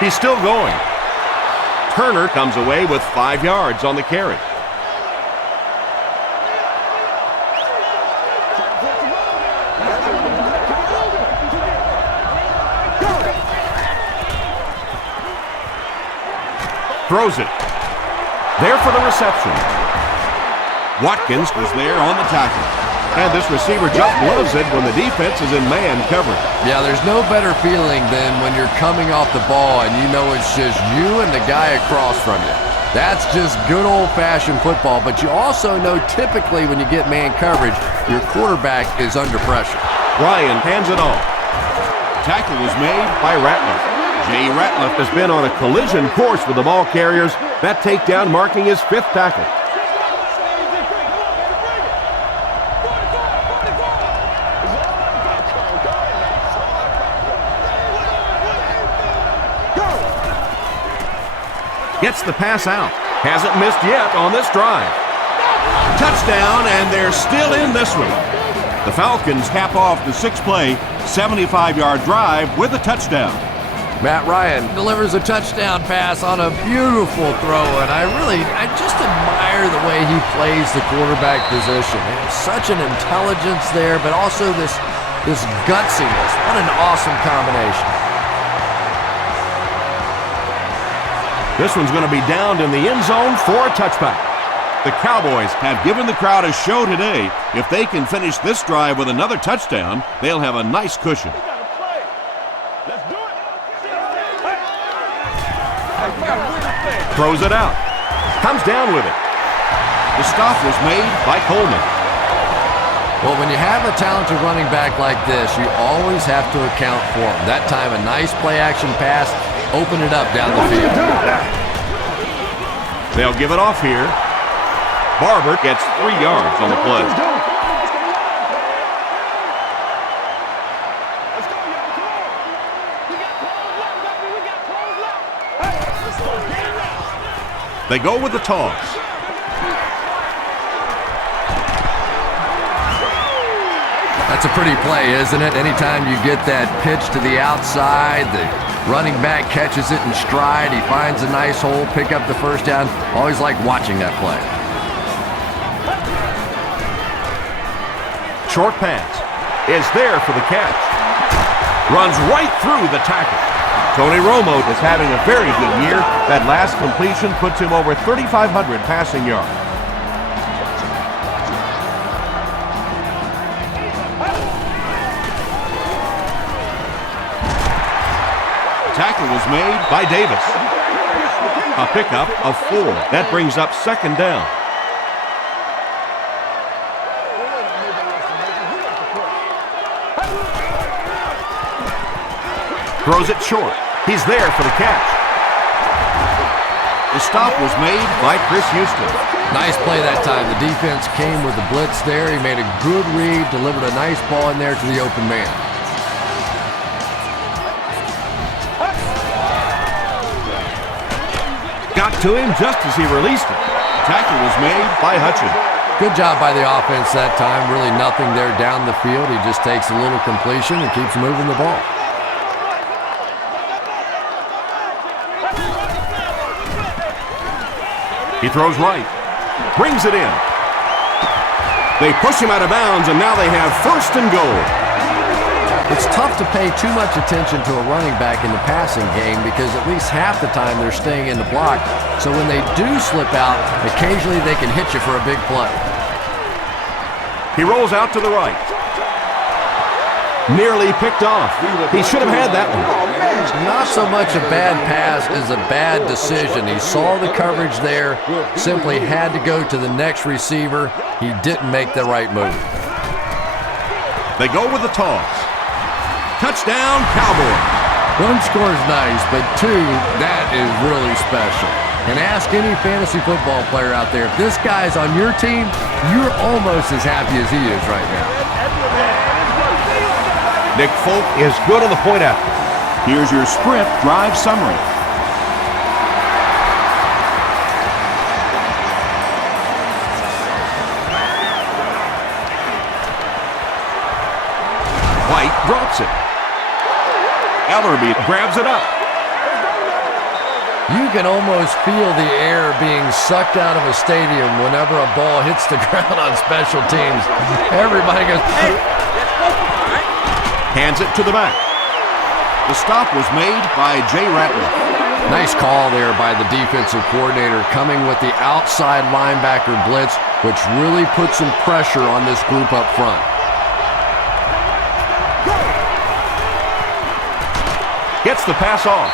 He's still going. Turner comes away with 5 yards on the carry. Throws it. There for the reception. Watkins was there on the tackle. And this receiver just loves it when the defense is in man coverage. Yeah, there's no better feeling than when you're coming off the ball and you know it's just you and the guy across from you. That's just good old-fashioned football, but you also know typically when you get man coverage, your quarterback is under pressure. Ryan hands it off. Tackle was made By Ratliff. Jay Ratliff has been on a collision course with the ball carriers. That takedown marking his 5th tackle. Gets the pass out. Hasn't missed yet on this drive. Touchdown, and they're still in this one. The Falcons cap off the 6-play, 75-yard drive with a touchdown. Matt Ryan delivers a touchdown pass on a beautiful throw, and I just admire the way he plays the quarterback position. There's such an intelligence there, but also this gutsiness. What an awesome combination. This one's going to be downed in the end zone for a touchback. The Cowboys have given the crowd a show today. If they can finish this drive with another touchdown, they'll have a nice cushion. Throws it out. Comes down with it. The stop was made By Coleman. Well, when you have a talented running back like this, you always have to account for him. That time, a nice play-action pass. open it up down the field. They'll give it off here. Barber gets 3 yards on the play. They go with the toss. That's a pretty play, isn't it? Anytime you get that pitch to the outside, the running back catches it in stride, he finds a nice hole, pick up the first down. Always like watching that play. Short pass is there for the catch. Runs right through the tackle. Tony Romo is having a very good year. That last completion puts him over 3,500 passing yards. Tackle was made by Davis. A pickup of 4. That brings up second down. Throws it short. He's there for the catch. The stop was made by Chris Houston. Nice play that time. The defense came with the blitz there. He made a good read, delivered a nice ball in there to the open man. Got to him just as he released it. Tackle was made by Hutchins. Good job by the offense that time. Really nothing there down the field. He just takes a little completion and keeps moving the ball. He throws right. Brings it in. They push him out of bounds, and now they have first and goal. It's tough to pay too much attention to a running back in the passing game because at least half the time they're staying in the block. So when they do slip out, occasionally they can hit you for a big play. He rolls out to the right. Nearly picked off. He should have had that one. Not so much a bad pass as a bad decision. He saw the coverage there, simply had to go to the next receiver. He didn't make the right move. They go with the toss. Touchdown, Cowboys. One score is nice, but 2, that is really special. And ask any fantasy football player out there, if this guy's on your team, you're almost as happy as he is right now. Nick Folk is good on the point after. Here's your sprint drive summary. White drops it. R.B.I grabs it up. You can almost feel the air being sucked out of a stadium whenever a ball hits the ground on special teams. Everybody goes, hey. Hands it to the back. The stop was made by Jay Ratliff. Nice call there by the defensive coordinator, coming with the outside linebacker blitz, which really puts some pressure on this group up front. Gets the pass off.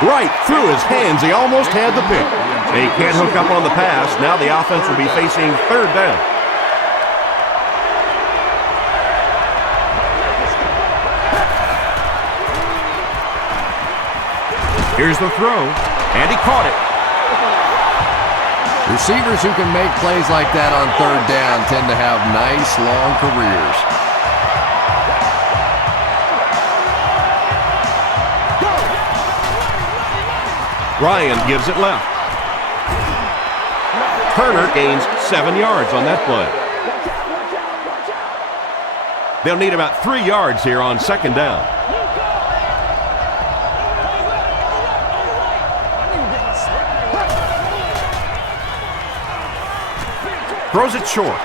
Right through his hands. He almost had the pick. They can't hook up on the pass. Now the offense will be facing third down. Here's the throw, and he caught it. Receivers who can make plays like that on third down tend to have nice, long careers. Ryan gives it left. Turner gains 7 yards on that play. They'll need about 3 yards here on second down. Throws it short.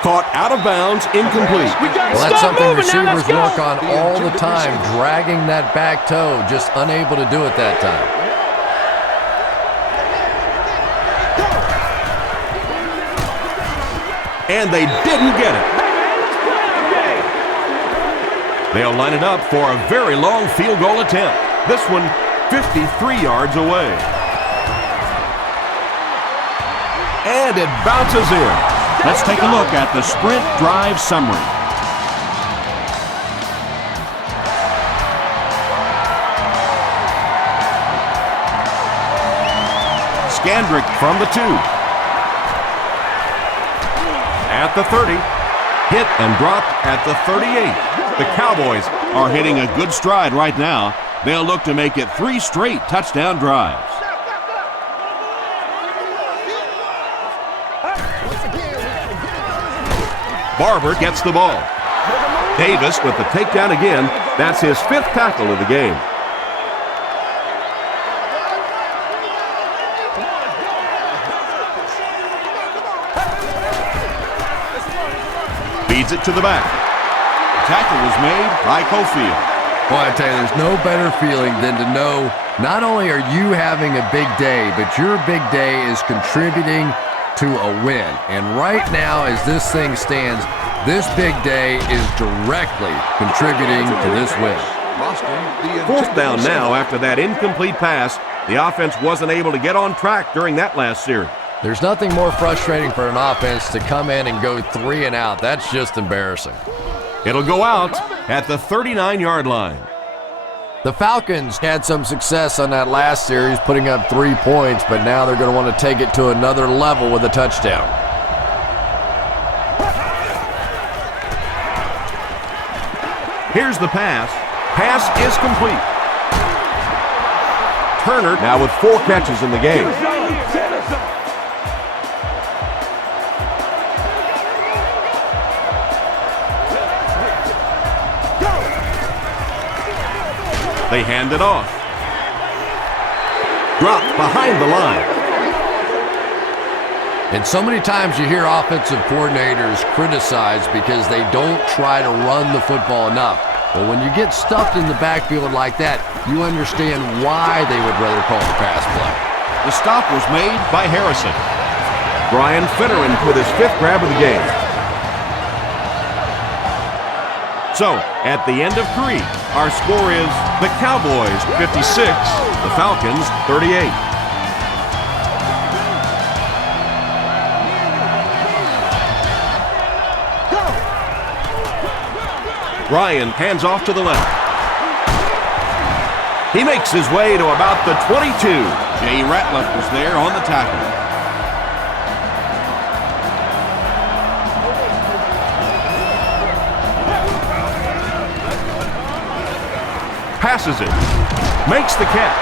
Caught out of bounds, incomplete. Well, that's something receivers work on all the time, dragging that back toe, just unable to do it that time. And they didn't get it. They'll line it up for a very long field goal attempt. This one 53 yards away. And it bounces in. Let's take a look at the sprint drive summary. Scandrick from the 2. At the 30. Hit and dropped at the 38. The Cowboys are hitting a good stride right now. They'll look to make it 3 straight touchdown drives. Barber gets the ball. Davis with the takedown again. That's his 5th tackle of the game. Feeds it to the back. The tackle was made by Cofield. Boy, I tell you, there's no better feeling than to know not only are you having a big day, but your big day is contributing to a win. And right now, as this thing stands, this big day is directly contributing to this win. 4th down now after that incomplete pass. The offense wasn't able to get on track during that last series. There's nothing more frustrating for an offense to come in and go 3 and out. That's just embarrassing. It'll go out at the 39-yard line. The Falcons had some success on that last series, putting up 3 points, but now they're going to want to take it to another level with a touchdown. Here's the pass. Pass is complete. Turner now with 4 catches in the game. They hand it off. Dropped behind the line. And so many times you hear offensive coordinators criticized because they don't try to run the football enough. But when you get stuffed in the backfield like that, you understand why they would rather call a pass play. The stop was made by Harrison. Brian Finneran with his 5th grab of the game. So, at the end of 3, our score is the Cowboys 56, the Falcons 38. Ryan hands off to the left. He makes his way to about the 22. Jay Ratliff was there on the tackle. Passes it. Makes the catch.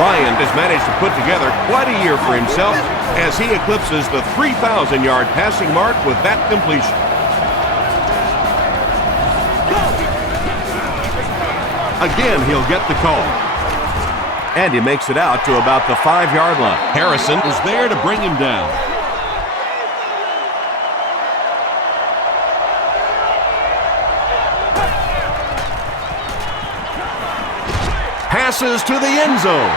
Ryan has managed to put together quite a year for himself as he eclipses the 3,000-yard passing mark with that completion. Again, he'll get the call. And he makes it out to about the 5-yard line. Harrison is there to bring him down. Passes to the end zone.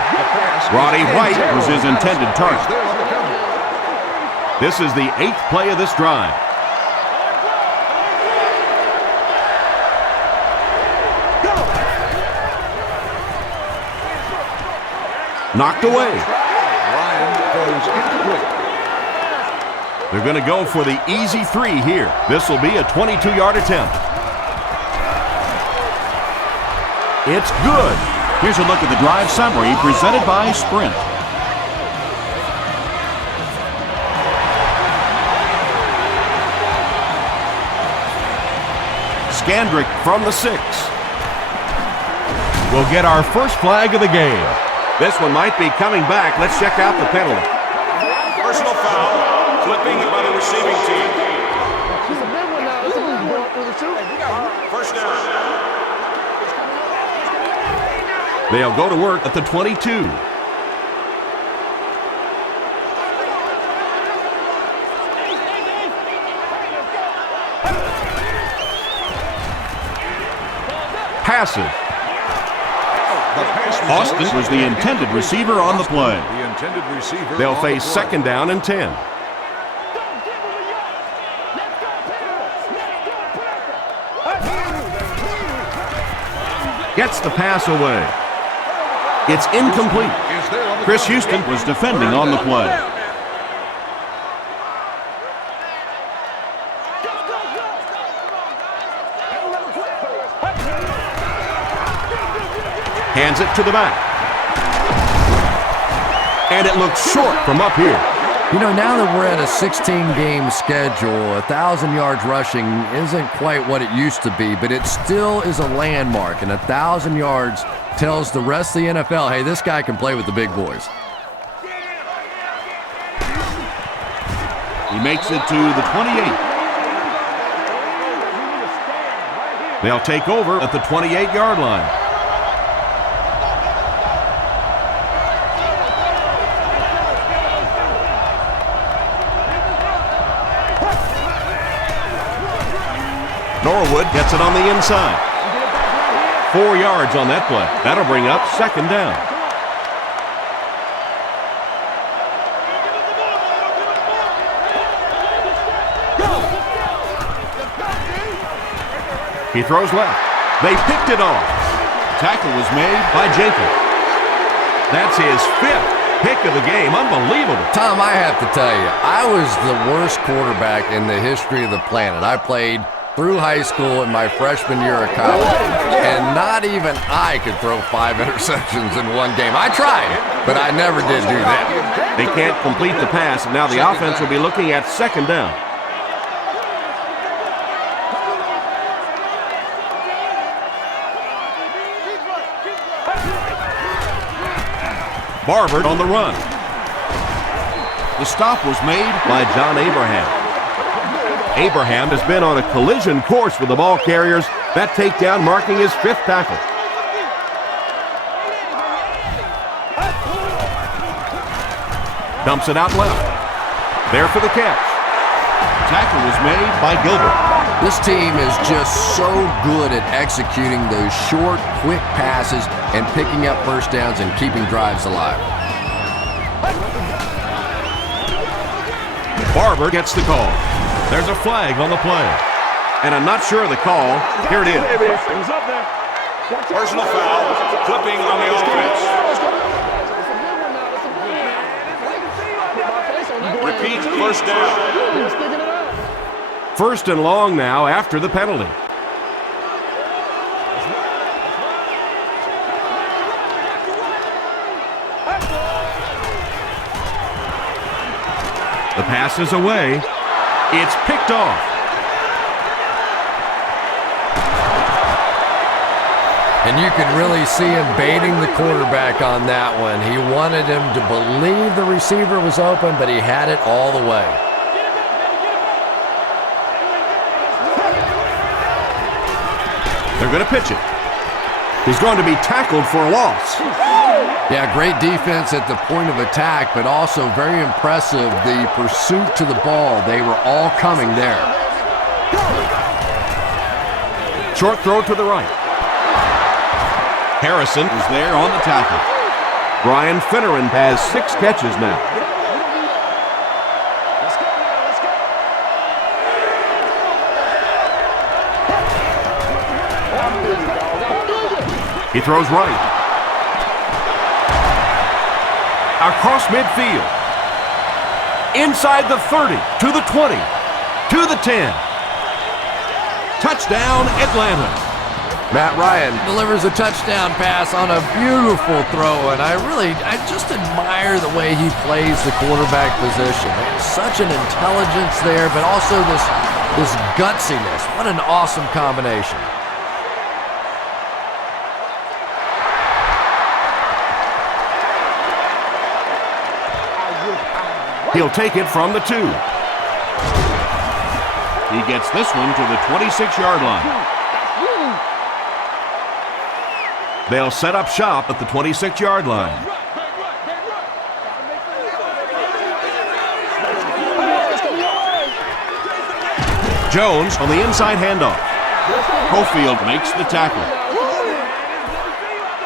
Roddy White was his intended target. This is the 8th play of this drive. Knocked away. They're going to go for the easy 3 here. This will be a 22-yard attempt. It's good. Here's a look at the drive summary presented by Sprint. Scandrick from the 6. We'll get our first flag of the game. This one might be coming back. Let's check out the penalty. Personal foul, flipping by the receiving team. First down. They'll go to work at the 22. Passes. Austin was the intended receiver on the play. They'll face 2nd down and 10. Gets the pass away. It's incomplete. Chris Houston was defending on the play. Hands it to the back. And it looks short from up here. You know, now that we're at a 16-game schedule, 1,000 yards rushing isn't quite what it used to be, but it still is a landmark, and 1,000 yards tells the rest of the NFL, hey, this guy can play with the big boys. He makes it to the 28. They'll take over at the 28-yard line. Norwood gets it on the inside. 4 yards on that play. That'll bring up second down. He throws left. They picked it off. Tackle was made by Jenkins. That's his 5th pick of the game. Unbelievable. Tom, I have to tell you, I was the worst quarterback in the history of the planet. I played through high school and my freshman year of college, and not even I could throw 5 interceptions in one game. I tried, but I never did do that. They can't complete the pass, and now the offense will be looking at second down. Barber on the run. The stop was made By John Abraham. Abraham has been on a collision course with the ball carriers. That takedown marking his 5th tackle. Dumps it out left. There for the catch. Tackle was made by Gilbert. This team is just so good at executing those short, quick passes and picking up first downs and keeping drives alive. Barber gets the call. There's a flag on the play. And I'm not sure of the call. Here it is. Personal foul. Clipping on the offense. Repeat, first down. First and long now after the penalty. The pass is away. It's picked off. And you could really see him baiting the quarterback on that one. He wanted him to believe the receiver was open, but he had it all the way. They're going to pitch it. He's going to be tackled for a loss. Yeah, great defense at the point of attack, but also very impressive, the pursuit to the ball. They were all coming there. Short throw to the right. Harrison is there on the tackle. Brian Finneran has 6 catches now. He throws right. Across midfield. Inside the 30, to the 20, to the 10. Touchdown, Atlanta. Matt Ryan delivers a touchdown pass on a beautiful throw, and I just admire the way he plays the quarterback position. Such an intelligence there, but also this gutsiness. What an awesome combination. He'll take it from the 2. He gets this one to the 26-yard line. They'll set up shop at the 26-yard line. Jones on the inside handoff. Cofield makes the tackle.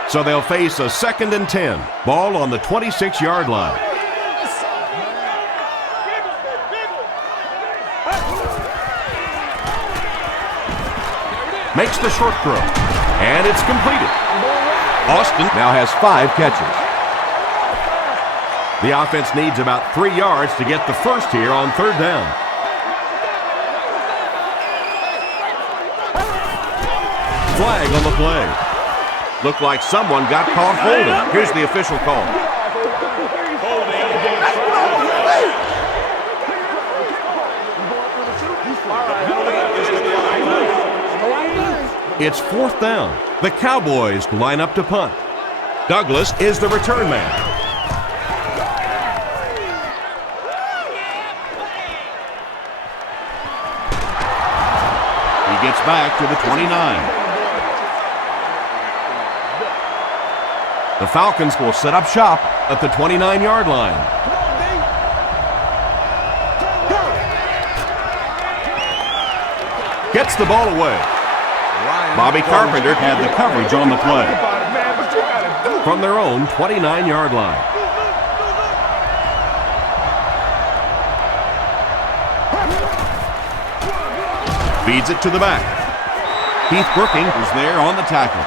So they'll face a 2nd and 10. Ball on the 26-yard line. Makes the short throw. And it's completed. Austin now has 5 catches. The offense needs about 3 yards to get the first here on 3rd down. Flag on the play. Looked like someone got caught holding. Here's the official call. It's 4th down. The Cowboys line up to punt. Douglas is the return man. He gets back to the 29. The Falcons will set up shop At the 29-yard line. Gets the ball away. Bobby Carpenter had the coverage on the play. From their own 29-yard line. Feeds it to the back. Keith Brooking was there on the tackle.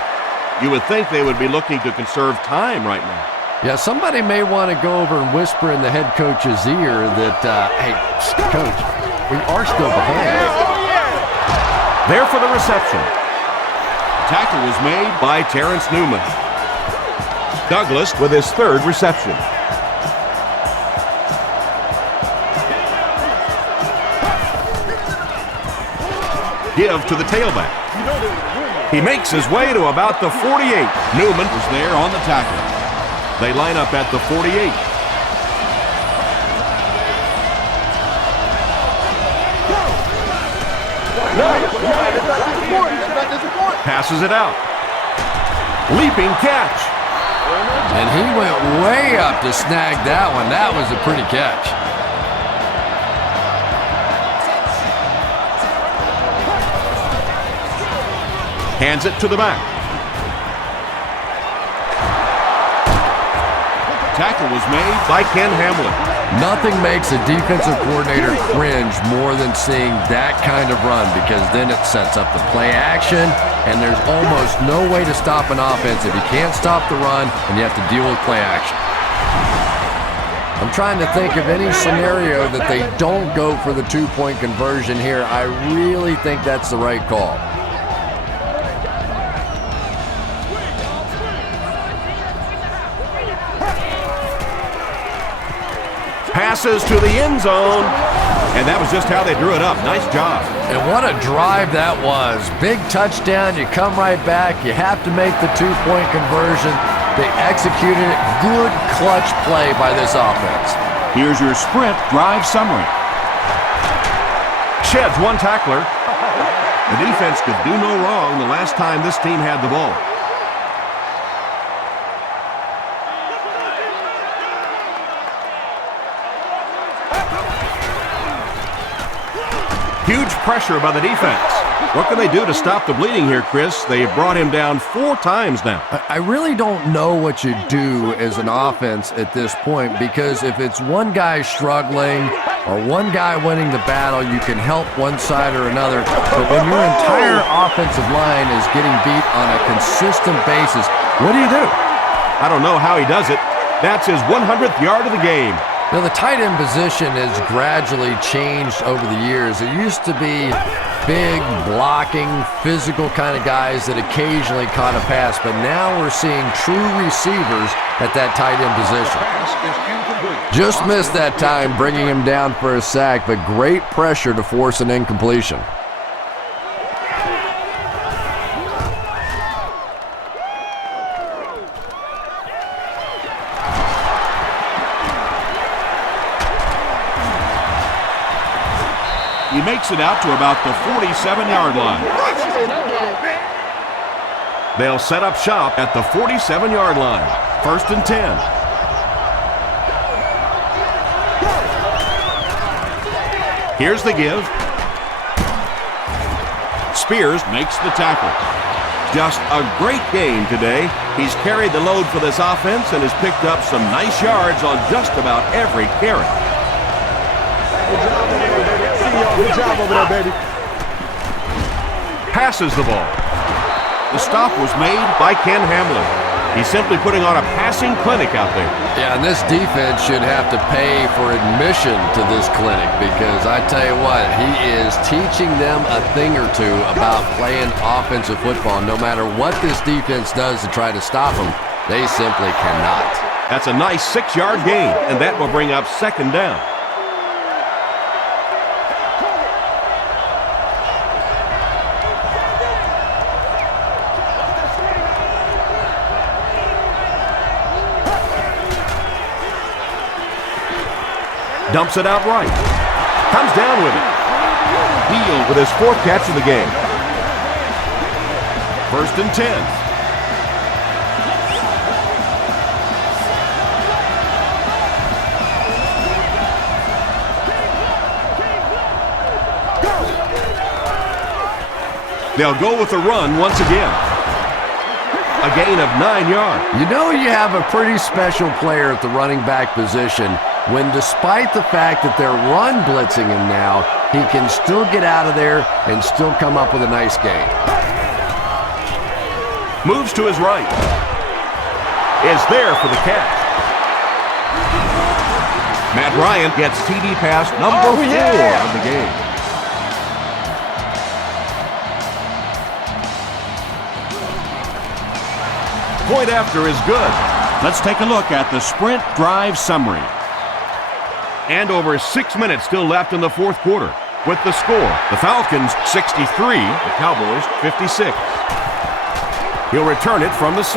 You would think they would be looking to conserve time right now. Yeah, somebody may want to go over and whisper in the head coach's ear that, hey, coach, we are still behind. There for the reception. Tackle was made By Terrence Newman. Douglas with his 3rd reception. Give to the tailback. He makes his way to about the 48. Newman was there on the tackle. They line up at the 48. Passes it out. Leaping catch. And he went way up to snag that one. That was a pretty catch. Hands it to the back. Tackle was made By Ken Hamlin. Nothing makes a defensive coordinator cringe more than seeing that kind of run, because then it sets up the play action, and there's almost no way to stop an offense if you can't stop the run and you have to deal with play action. I'm trying to think of any scenario that they don't go for the 2-point conversion here. I really think that's the right call. Passes to the end zone. And that was just how they drew it up. Nice job. And what a drive that was. Big touchdown. You come right back. You have to make the 2-point conversion. They executed it. Good clutch play by this offense. Here's your sprint drive summary. Sheds one tackler. The defense could do no wrong the last time this team had the ball. Huge pressure by the defense. What can they do to stop the bleeding here, Chris? They brought him down 4 times now. I really don't know what you do as an offense at this point, because if it's one guy struggling or one guy winning the battle, you can help one side or another. But when your entire offensive line is getting beat on a consistent basis, what do you do? I don't know how he does it. That's his 100th yard of the game. Now, the tight end position has gradually changed over the years. It used to be big, blocking, physical kind of guys that occasionally caught a pass, but now we're seeing true receivers at that tight end position. Just missed that time, bringing him down for a sack, but great pressure to force an incompletion. He makes it out to about the 47-yard line. They'll set up shop at the 47-yard line. 1st and 10. Here's the give. Spears makes the tackle. Just a great game today. He's carried the load for this offense and has picked up some nice yards on just about every carry. Good job over there, baby. Passes the ball. The stop was made By Ken Hamlin. He's simply putting on a passing clinic out there. Yeah, and this defense should have to pay for admission to this clinic, because I tell you what, he is teaching them a thing or two about playing offensive football. No matter what this defense does to try to stop them, they simply cannot. That's a nice 6-yard gain, and that will bring up 2nd down. Dumps it out right. Comes down with it. Healed with his 4th catch of the game. 1st and 10. They'll go with the run once again. A gain of 9 yards. You know you have a pretty special player at the running back position when, despite the fact that they're run blitzing him now, he can still get out of there and still come up with a nice gain. Moves to his right. Is there for the catch. Matt Ryan gets TD pass number 4 of the game. Point after is good. Let's take a look at the sprint drive summary. And over 6 minutes still left in the 4th quarter. With the score, the Falcons 63, the Cowboys 56. He'll return it from the 6.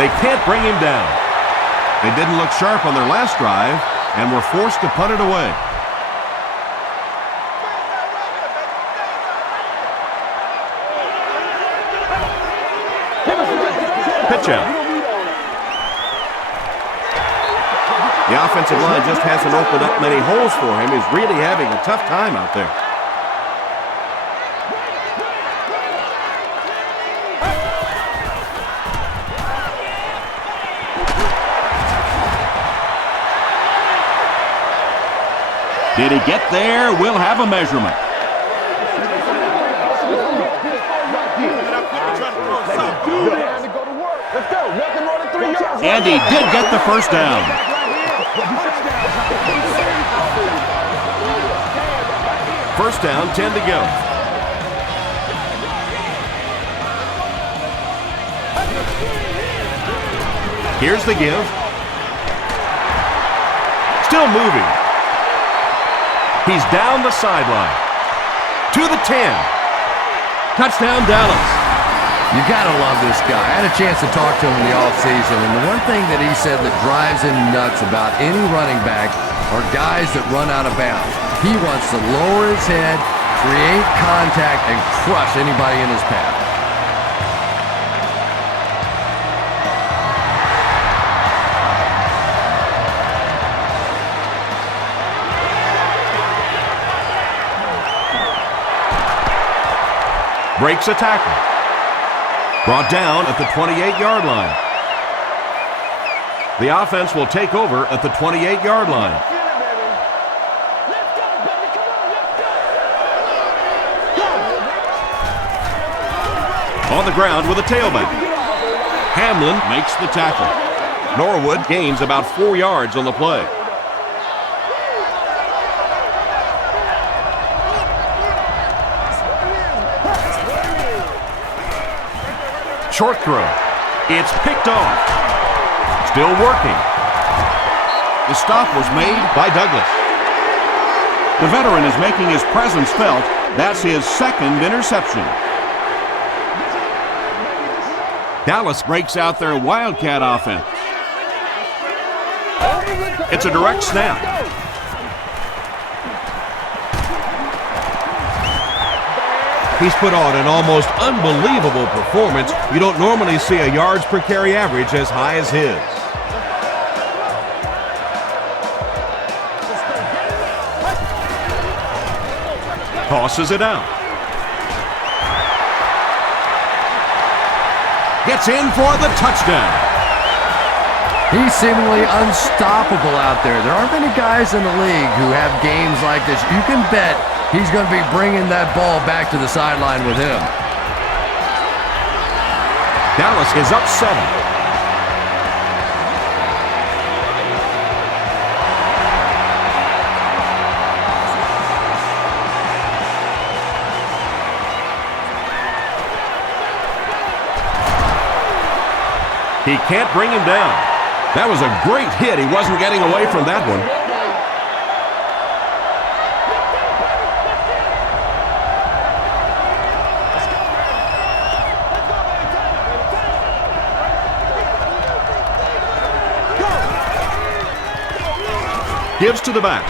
They can't bring him down. They didn't look sharp on their last drive and were forced to punt it away. Pitch out. The offensive line just hasn't opened up many holes for him. He's really having a tough time out there. Did he get there? We'll have a measurement. And he did get the first down. First down, 10 to go. Here's the give. Still moving. He's down the sideline. To the 10. Touchdown, Dallas. You gotta love this guy. I had a chance to talk to him in the offseason, and the one thing that he said that drives him nuts about any running back are guys that run out of bounds. He wants to lower his head, create contact, and crush anybody in his path. Breaks a tackle. Brought down at the 28-yard line. The offense will take over at the 28-yard line. On the ground with a tailback. Hamlin makes the tackle. Norwood gains about 4 yards on the play. Short throw. It's picked off. Still working. The stop was made by Douglas. The veteran is making his presence felt. That's his 2nd interception. Dallas breaks out their Wildcat offense. It's a direct snap. He's put on an almost unbelievable performance. You don't normally see a yards per carry average as high as his. Tosses it out. Gets in for the touchdown. He's seemingly unstoppable out there. There aren't many guys in the league who have games like this. You can bet he's going to be bringing that ball back to the sideline with him. Dallas is up 7. He can't bring him down. That was a great hit. He wasn't getting away from that one. Gives to the back.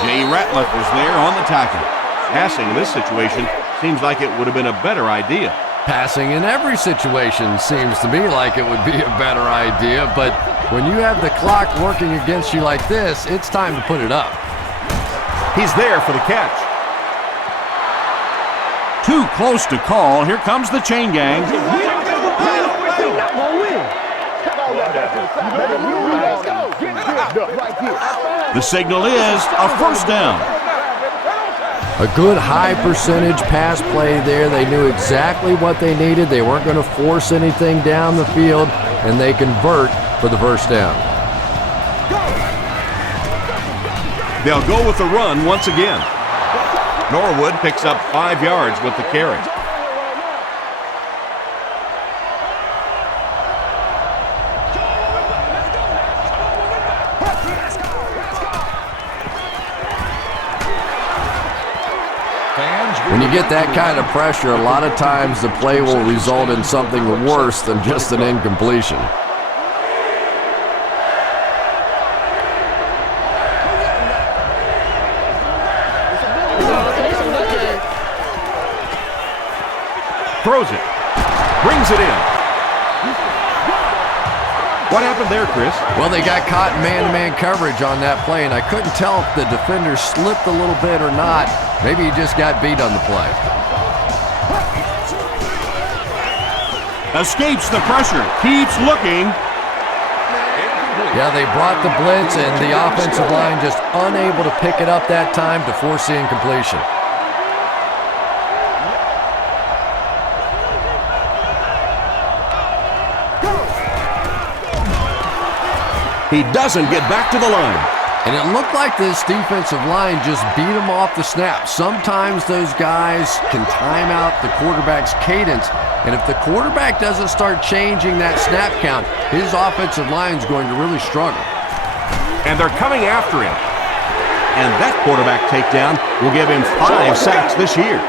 Jay Ratliff was there on the tackle. Passing in this situation seems like it would have been a better idea. Passing in every situation seems to me like it would be a better idea, but when you have the clock working against you like this, it's time to put it up. He's there for the catch. Too close to call. Here comes the chain gang. The signal is a first down. A good high percentage pass play there. They knew exactly what they needed. They weren't going to force anything down the field, and they convert for the first down. They'll go with the run once again. Norwood picks up 5 yards with the carry. When you get that kind of pressure, a lot of times the play will result in something worse than just an incompletion. Throws it. Brings it in. What happened there, Chris? Well, they got caught in man-to-man coverage on that play, and I couldn't tell if the defender slipped a little bit or not. Maybe he just got beat on the play. Escapes the pressure. Keeps looking. Yeah, they brought the blitz, and the offensive line just unable to pick it up that time to force the incompletion. He doesn't get back to the line. And it looked like this defensive line just beat him off the snap. Sometimes those guys can time out the quarterback's cadence, and if the quarterback doesn't start changing that snap count, his offensive line is going to really struggle. And they're coming after him. And that quarterback takedown will give him 5 sacks this year.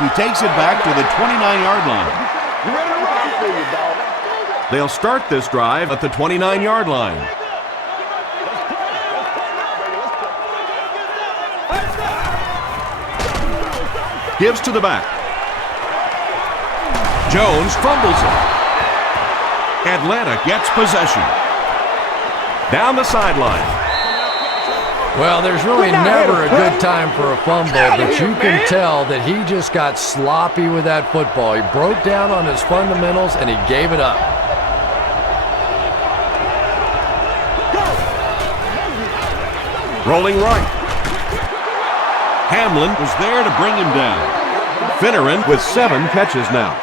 He takes it back to the 29-yard line. They'll start this drive at the 29-yard line. Gives to the back. Jones fumbles it. Atlanta gets possession. Down the sideline. Well, there's really never a good time for a fumble, but you can tell that he just got sloppy with that football. He broke down on his fundamentals, and he gave it up. Rolling right. Hamlin was there to bring him down. Finneran with 7 catches now.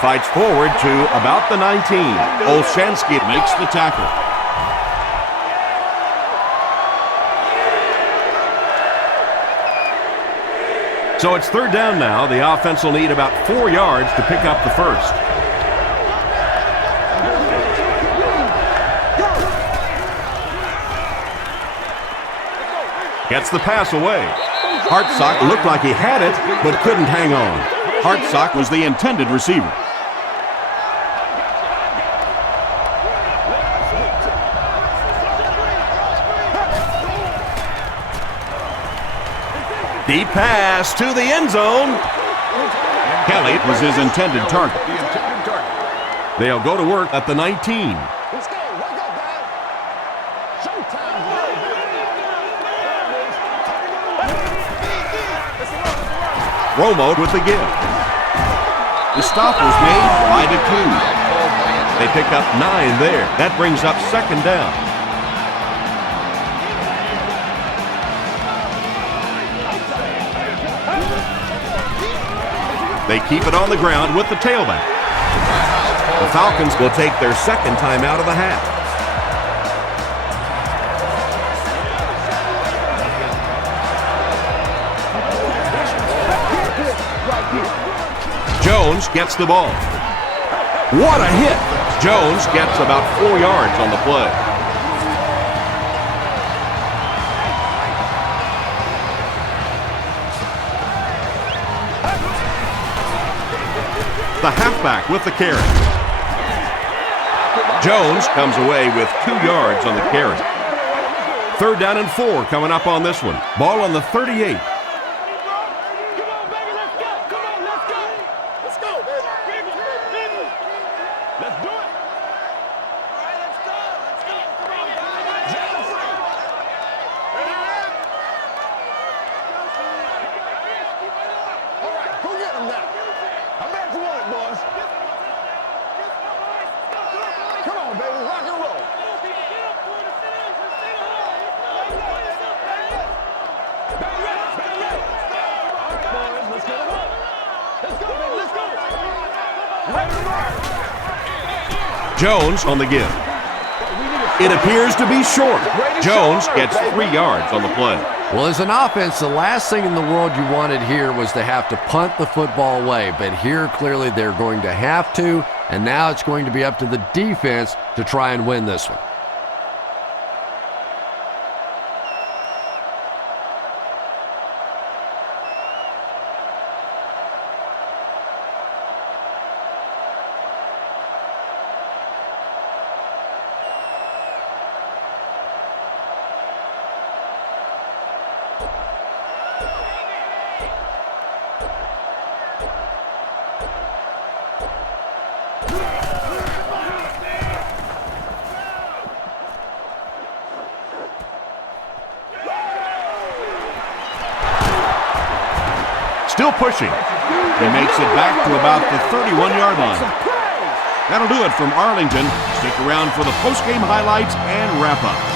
Fights forward to about the 19. Olshansky makes the tackle. So it's 3rd down now. The offense will need about 4 yards to pick up the first. Gets the pass away. Hartsock looked like he had it, but couldn't hang on. Hartsock was the intended receiver. Deep pass to the end zone. Kelly was his intended target. They'll go to work at the 19. Romo with the give. The stop was made by DeCue. They pick up 9 there. That brings up 2nd down. They keep it on the ground with the tailback. The Falcons will take their 2nd time out of the half. Jones gets the ball. What a hit! Jones gets about 4 yards on the play. The halfback with the carry. Jones comes away with 2 yards on the carry. 3rd down and 4 coming up on this one. Ball on the 38. Jones on the give. It appears to be short. Jones gets 3 yards on the play. Well, as an offense, the last thing in the world you wanted here was to have to punt the football away. But here, clearly, they're going to have to, and now it's going to be up to the defense to try and win this one. Still pushing. He makes it back to about the 31-yard line. That'll do it from Arlington. Stick around for the post-game highlights and wrap-up.